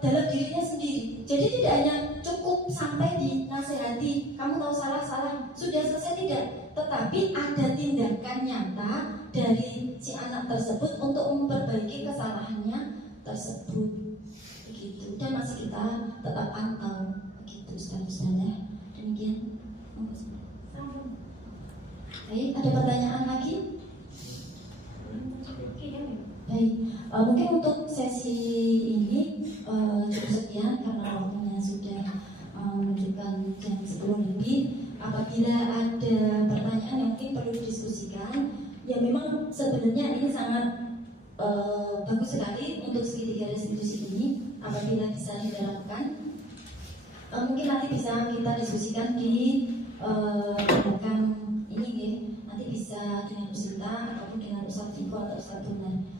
dalam dirinya sendiri. Jadi tidak hanya cukup sampai dinasehati, kamu tahu salah sudah selesai, tidak. Tetapi ada tindakan nyata dari si anak tersebut untuk memperbaiki kesalahannya tersebut. Begitu. Dan masih kita tetap pantau. Begitu Ustaz ya. Demikian. Baik, ada pertanyaan lagi? Baik, mungkin untuk sesi ini cukup sekian karena waktunya sudah menunjukkan jam 10 lebih. Apabila ada pertanyaan yang mungkin perlu didiskusikan, ya memang sebenarnya ini sangat bagus sekali untuk segitiga restitusi ini. Apabila bisa diterapkan, mungkin nanti bisa kita diskusikan di bukan ini ya. Nanti bisa dengan Ustazah ataupun dengan Ustaz Fiko atau Ustaz Benar.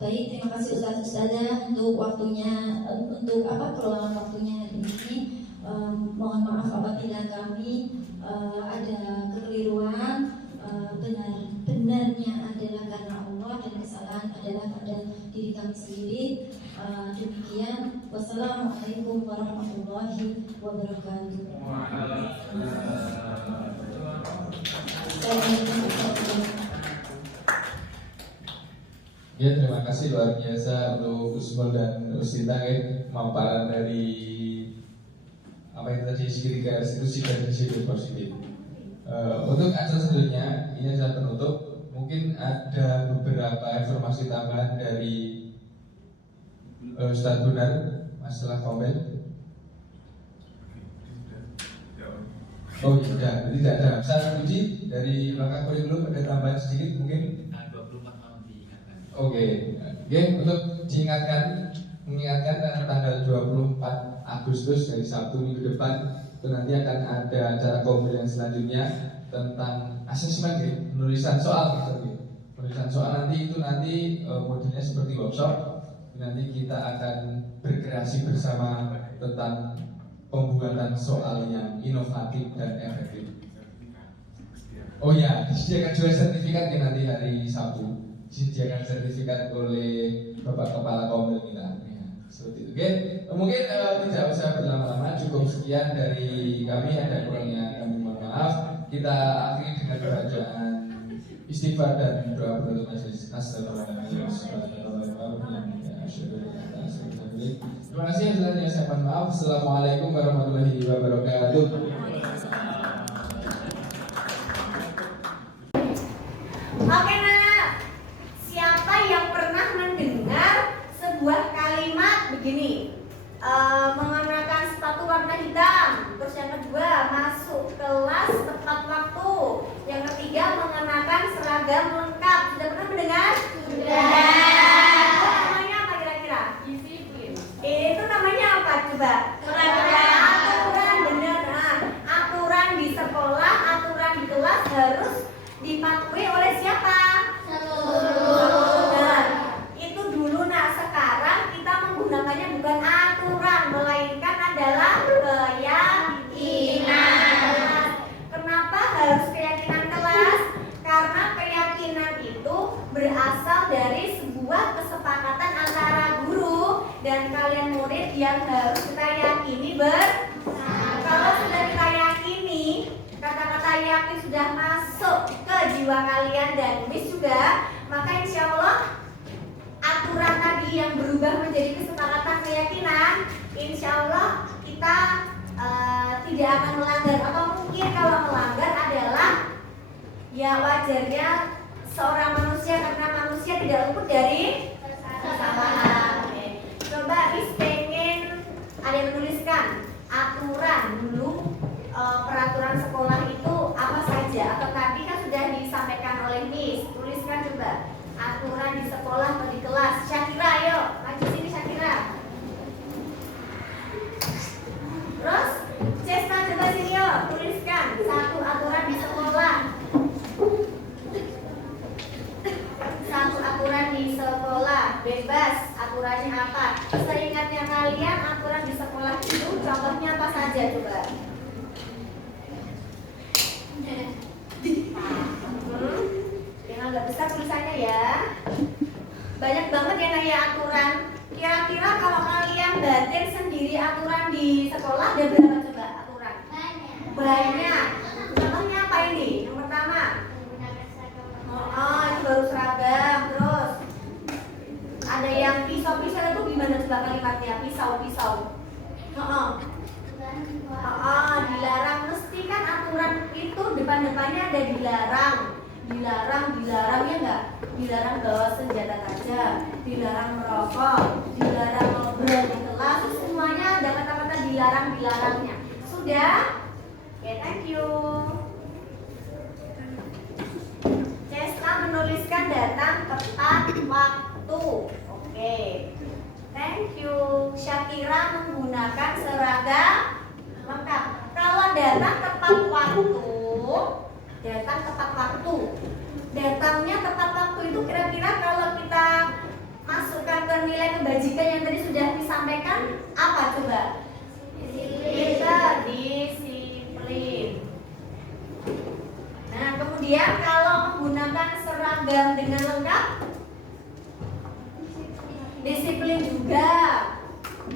Baik, terima kasih Ustazah untuk waktunya, untuk keluangan waktunya hari ini. Mohon maaf apabila kami ada kekeliruan. Benar-benarnya adalah karena Allah dan kesalahan adalah pada diri kami sendiri. Demikian, wassalamualaikum warahmatullahi wabarakatuh. Ya, terima kasih luar biasa untuk Usmul dan Ustazah pemaparan dari apa yang tadi segitiga restitusi dan sisi positif. Untuk acara selanjutnya, ini adalah penutup. Mungkin ada beberapa informasi tambahan dari Ustaz Benar masalah komen. Oh tidak, tidak ada. Saya puji dari belakang kurikulum ada tambahan sedikit mungkin. 24 tahun diingatkan. Oke, untuk mengingatkan tanggal 24 Agustus dari Sabtu minggu depan itu nanti akan ada acara komil yang selanjutnya tentang asesmen penulisan soal penulisan soal nanti modelnya seperti workshop. Nanti kita akan berkreasi bersama tentang pembuatan soal yang inovatif dan efektif. Oh ya, disediakan juga sertifikat nanti hari Sabtu. Disediakan sertifikat oleh Bapak Kepala Komil kita. Ya, seperti itu. Oke, mungkin tidak usah berlama-lama. Cukup sekian dari kami. Ada kurangnya kami mohon maaf. Kita akhiri dengan bacaan istighfar dan doa penutup majelis. Assalamualaikum. Terima kasih yang saya mohon maaf. Assalamualaikum warahmatullahi wabarakatuh. Oke, Nak. berasal dari sebuah kesepakatan antara guru dan kalian murid yang harus kita yakini kalau sudah kita yakini, kata-kata yakin sudah masuk ke jiwa kalian dan Miss juga, maka insya Allah aturan tadi yang berubah menjadi kesepakatan keyakinan, insya Allah kita tidak akan melanggar, atau mungkin kalau melanggar adalah ya wajarnya seorang manusia, karena manusia tidak luput dari kesalahan. Coba Miss pengen ada yang menuliskan aturan dulu, peraturan sekolah itu apa saja, atau tadi kan sudah disampaikan oleh Miss. Tuliskan coba aturan di sekolah atau di kelas. Syakira, ayo maju sini Syakira. Terus Cesta coba sini yuk, tuliskan satu aturan di sekolah. Satu aturan di sekolah, bebas aturannya apa? Seingatnya kalian aturan di sekolah itu contohnya apa saja coba? Yang agak besar tulisannya ya. Banyak banget yang nanya aturan. Kira-kira kalau kalian batin sendiri aturan di sekolah ada berapa coba aturan? Banyak. Contohnya apa ini? Yang pertama, itu baru seragam. Terus ada yang pisau-pisau itu gimana coba kalimatnya? Pisau-pisau. Dilarang, mesti kan aturan itu depan-depannya ada dilarang. Dilarang ya enggak? Dilarang bawa senjata tajam, dilarang merokok, dilarang ngobrol di kelas, semuanya ada kata-kata dilarangnya. Sudah? Oke, thank you. Cesta menuliskan datang tepat waktu. Oke, thank you. Syakira menggunakan seragam lengkap. Kalau datang tepat waktu, datangnya tepat waktu itu kira-kira kalau kita masukkan ke nilai kebajikan yang tadi sudah disampaikan apa coba? Disiplin. Nah, kemudian kalau menggunakan seragam dengan lengkap, disiplin juga,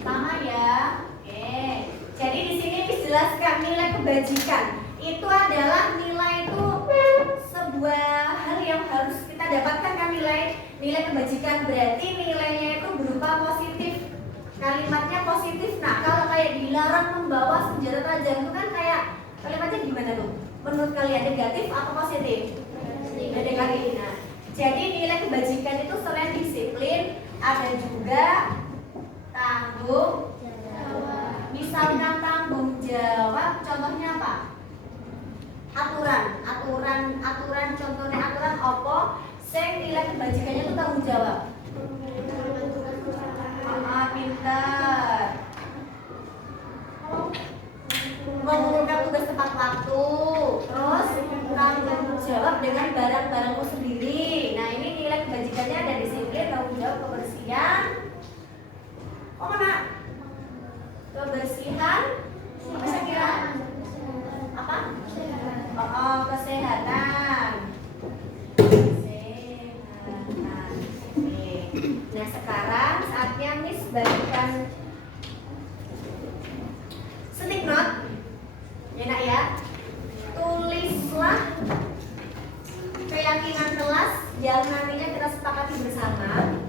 sama ya. Oke. Jadi di sini dijelaskan nilai kebajikan itu adalah nilai itu sebuah hal yang harus kita dapatkan kan, nilai kebajikan berarti nilainya itu berupa positif, kalimatnya positif. Nah kalau kayak dilarang membawa senjata tajam itu kan kayak kalimatnya gimana tuh? Menurut kalian negatif atau positif? Negatif. Nah, jadi nilai kebajikan itu selain disiplin ada juga tanggung jawab. Misalkan tanggung jawab, contohnya apa? Aturan contohnya aturan opo sing nilai kebajikannya itu tanggung jawab. Pintar. Mengumpulkan tugas tepat waktu, terus tanggung jawab dengan barang-barangmu sendiri. Nah ini nilai kebajikannya ada disiplin, tanggung jawab, kebersihan. Oh mana? Kebersihan. Apa saya kira? Apa? Kesehatan. Oke. Nah sekarang saatnya Miss bagikan stick note. Ya nak ya. Tulislah keyakinan kelas yang nantinya kita sepakati bersama.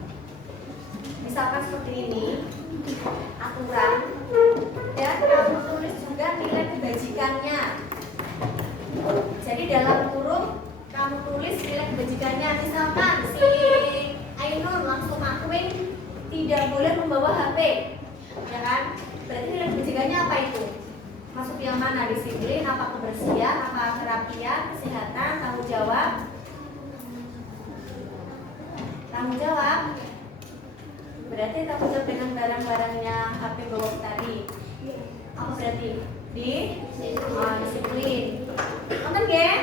Misalkan seperti ini, aturan, dan kamu tulis juga nilai kebajikannya. Jadi dalam kurung kamu tulis nilai kebajikannya. Misalkan si Ainur langsung akuin tidak boleh membawa HP, ya kan? Berarti nilai kebajikannya apa itu? Masuk yang mana? Disiplin, apa kebersihan, apa kerapian, kesehatan, tanggung jawab? Tanggung jawab. Berarti tanggung jawab dengan barang-barangnya HP bawa tadi. Apa berarti? Disiplin. Nonton gak?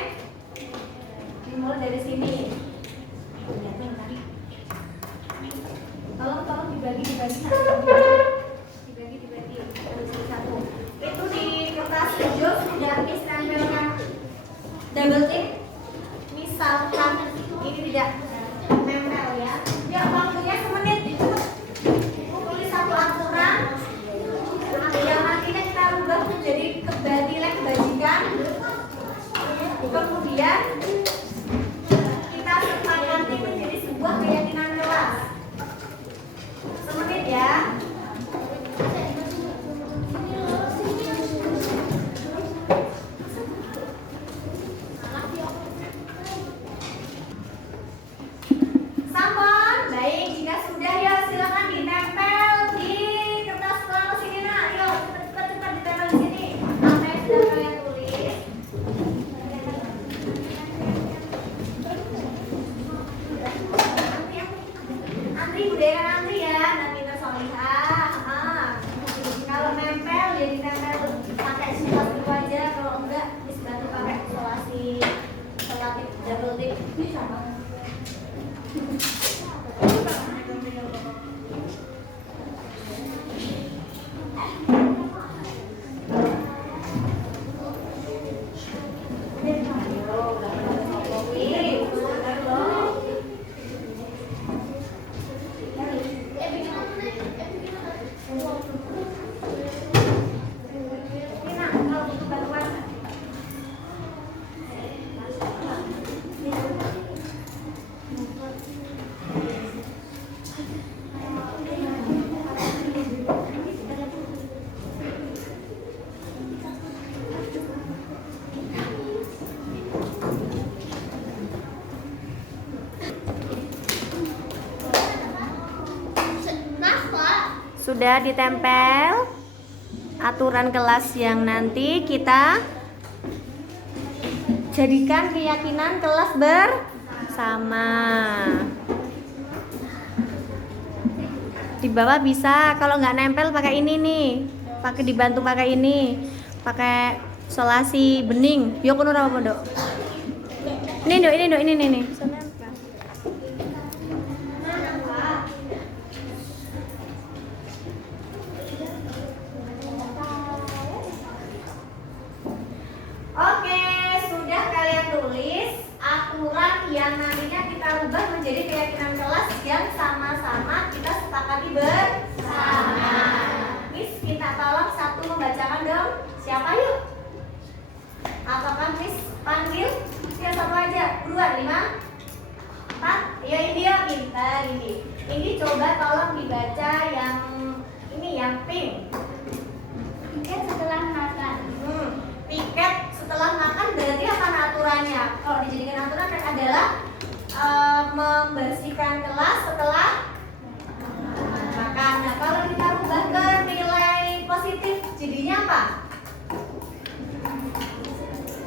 Dimulai dari sini. Tolong dibagi satu. Itu di kertas hijau sudah Miss tempelkan double tick. Misalkan ini tidak dibudayakan antri ya. Nanti kita solihah. Kalau nempel jadi nempel pakai silat itu aja. Kalau enggak bantu pakai isolasi relatif double tip sama. Sudah ditempel aturan kelas yang nanti kita jadikan keyakinan kelas bersama. Di bawah bisa, kalau nggak nempel pakai ini nih, pakai dibantu pakai ini, pakai isolasi bening. Yuk kuno apa dok? Ini dok, ini nih. Oke, sudah kalian tulis aturan yang nantinya kita rubah menjadi keyakinan kelas yang sama-sama kita sepakati bersama. Miss, minta tolong satu membacakan dong. Siapa yuk? Apakah Miss panggil? Ya satu aja. Buruan, 5, 4. Ya ini ya, pintar ini. Ini coba tolong dibaca yang ini yang pink. Tiket setelah makan. Tiket setelah makan berarti apa aturannya? Kalau dijadikan aturan kan adalah membersihkan kelas setelah makan. Nah, kalau kita rubah ke nilai positif jadinya apa?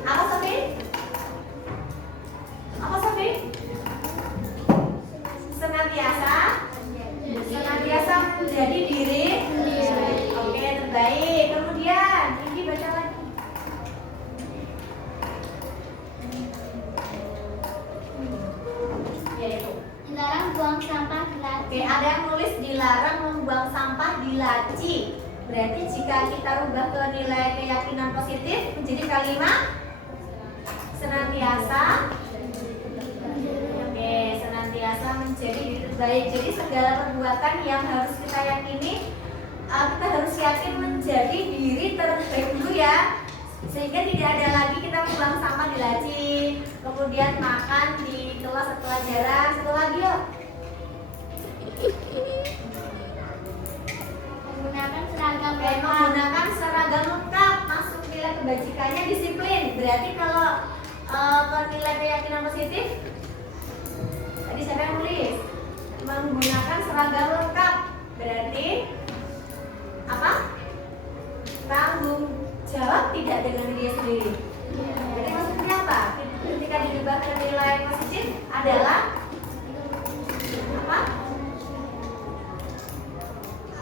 Apa Sofi? Apa Sofi? Senantiasa menjadi diri. Oke, terbaik. Kemudian ini baca lagi. Yaitu Dilarang buang sampah di laci. oke, ada yang nulis dilarang membuang sampah di laci. Berarti jika kita rubah ke nilai keyakinan positif menjadi kalimat senantiasa. Oke, senantiasa menjadi diri terbaik. Jadi segala perbuatan yang harus kita yakini, kita harus yakin menjadi diri terbaik dulu ya. Sehingga tidak ada lagi kita membuang sampah di laci, kemudian makan di kelas setelah jalan. Satu lagi yuk. Menggunakan seragam Oke, lengkap. menggunakan seragam lengkap. Masuk nilai kebajikannya disiplin. Berarti kalau ke nilai keyakinan positif, tadi siapa yang nulis? Menggunakan seragam lengkap. Berarti apa? Tanggung jawab tidak dengan diri sendiri. Jadi maksudnya apa? Ketika dirubah ke nilai positif adalah apa?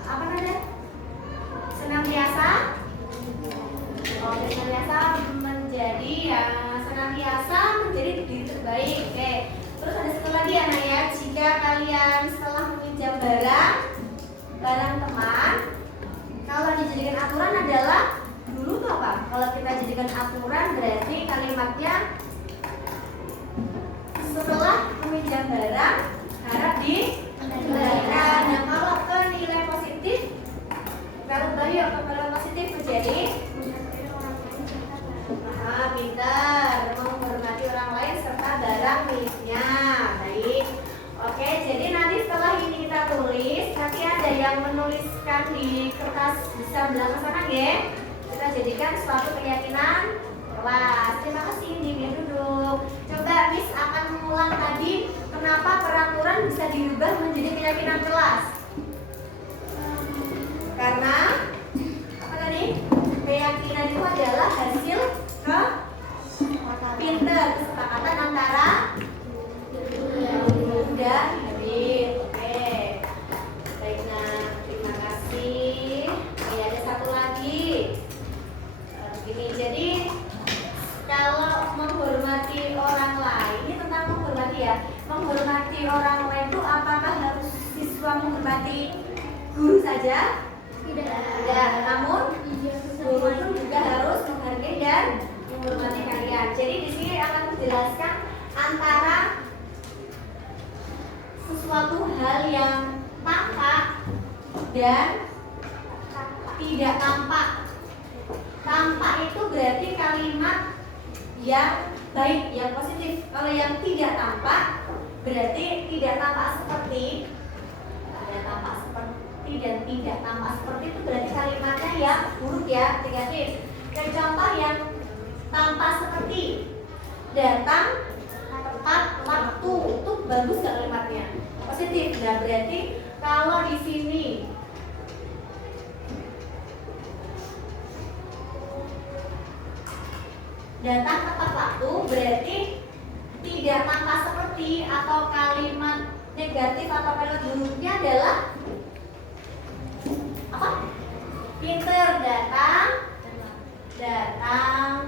Apa namanya? Senantiasa. Oh, senantiasa menjadi senantiasa menjadi diri terbaik. Oke. Terus ada satu lagi ya Naya. Jika kalian setelah meminjam barang teman, kalau dijadikan aturan adalah dulu tuh apa? Kalau kita jadikan aturan berarti kalimatnya setelah meminjam barang harap dikembalikan. Nah, kalau ke nilai positif, kalau bayar ke nilai positif menjadi pintar, menghormati orang lain serta barang miliknya. Baik. Oke, jadi nanti setelah ini kita tulis, nanti ada yang menuliskan di kertas besar belakang sana, ya. Kita jadikan suatu keyakinan kelas. Terima kasih, Biar duduk. Coba Miss akan mengulang tadi kenapa peraturan bisa dirubah menjadi keyakinan kelas. Karena apa tadi? Keyakinan itu adalah hasil pinter, kesepakatan antara guru dan murid. Oke. menghormati guru saja? Tidak. Namun guru itu juga harus menghargai dan menghormati kalian. Jadi di sini akan menjelaskan antara sesuatu hal yang tampak dan tidak tampak. Tampak itu berarti kalimat yang baik, yang positif. Kalau yang tidak tampak berarti tidak tampak seperti, tidak tampak seperti dan tidak tampak seperti itu berarti kalimatnya yang buruk ya, negatif. Dan contoh yang tampak seperti datang tepat waktu, itu bagus gak kalimatnya? Positif. Nah berarti kalau di sini datang tepat waktu berarti tidak tampak seperti, atau kalimat negatif atau kalimat buruknya adalah apa? Pinter. Datang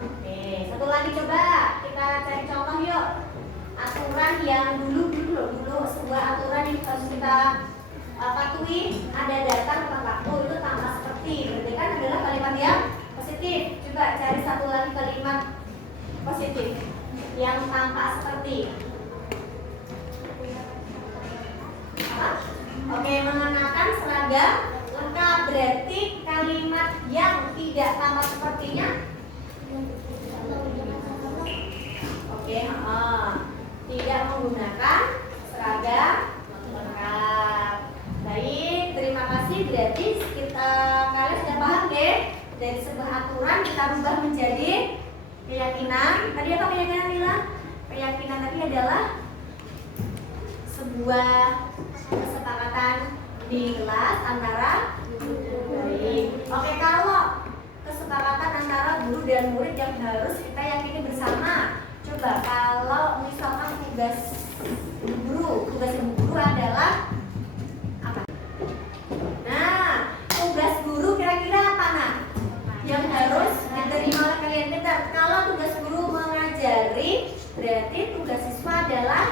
Oke, satu lagi coba kita cari contoh yuk. Aturan yang dulu sebuah aturan yang harus kita patuhi, ada datang tepat waktu, itu tampak seperti, berarti kan adalah kalimat yang positif. Coba cari satu lagi kalimat positif yang tampak seperti. Oke, mengenakan seragam lengkap, berarti kalimat yang tidak tampak sepertinya. Oke, tidak menggunakan seragam lengkap. Baik, terima kasih. Berarti kalian sudah paham deh, dari sebuah aturan kita rubah menjadi keyakinan. Tadi apa keyakinan Lila? Keyakinan tadi adalah sebuah kesepakatan di kelas antara baik. Oke, kalau kesepakatan antara guru dan murid yang harus kita yakini bersama. Coba kalau misalkan tugas ibu guru adalah apa? Nah, tugas guru kira-kira apa nak? Yang harus diterima oleh kalian. Bentar, kalau tugas guru mengajari, berarti tugas siswa adalah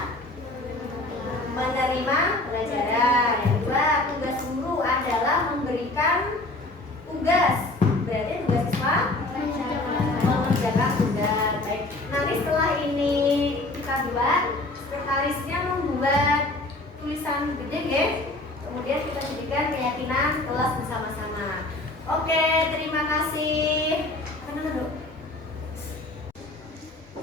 menerima pelajaran. Yang kedua, tugas guru adalah memberikan tugas, berarti tugas siswa mengerjakan tugas. Baik, nanti setelah ini kita buat, sekretarisnya membuat tulisan gede guys. Kemudian kita jadikan keyakinan kelas bersama-sama. Oke, terima kasih.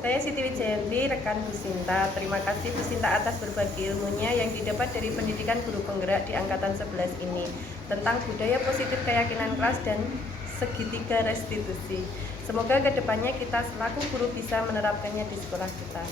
Saya Siti Wijayanti, rekan Bu Sinta. Terima kasih Bu Sinta atas berbagi ilmunya yang didapat dari pendidikan guru penggerak di angkatan 11 ini tentang budaya positif keyakinan kelas dan segitiga restitusi. Semoga kedepannya kita selaku guru bisa menerapkannya di sekolah kita.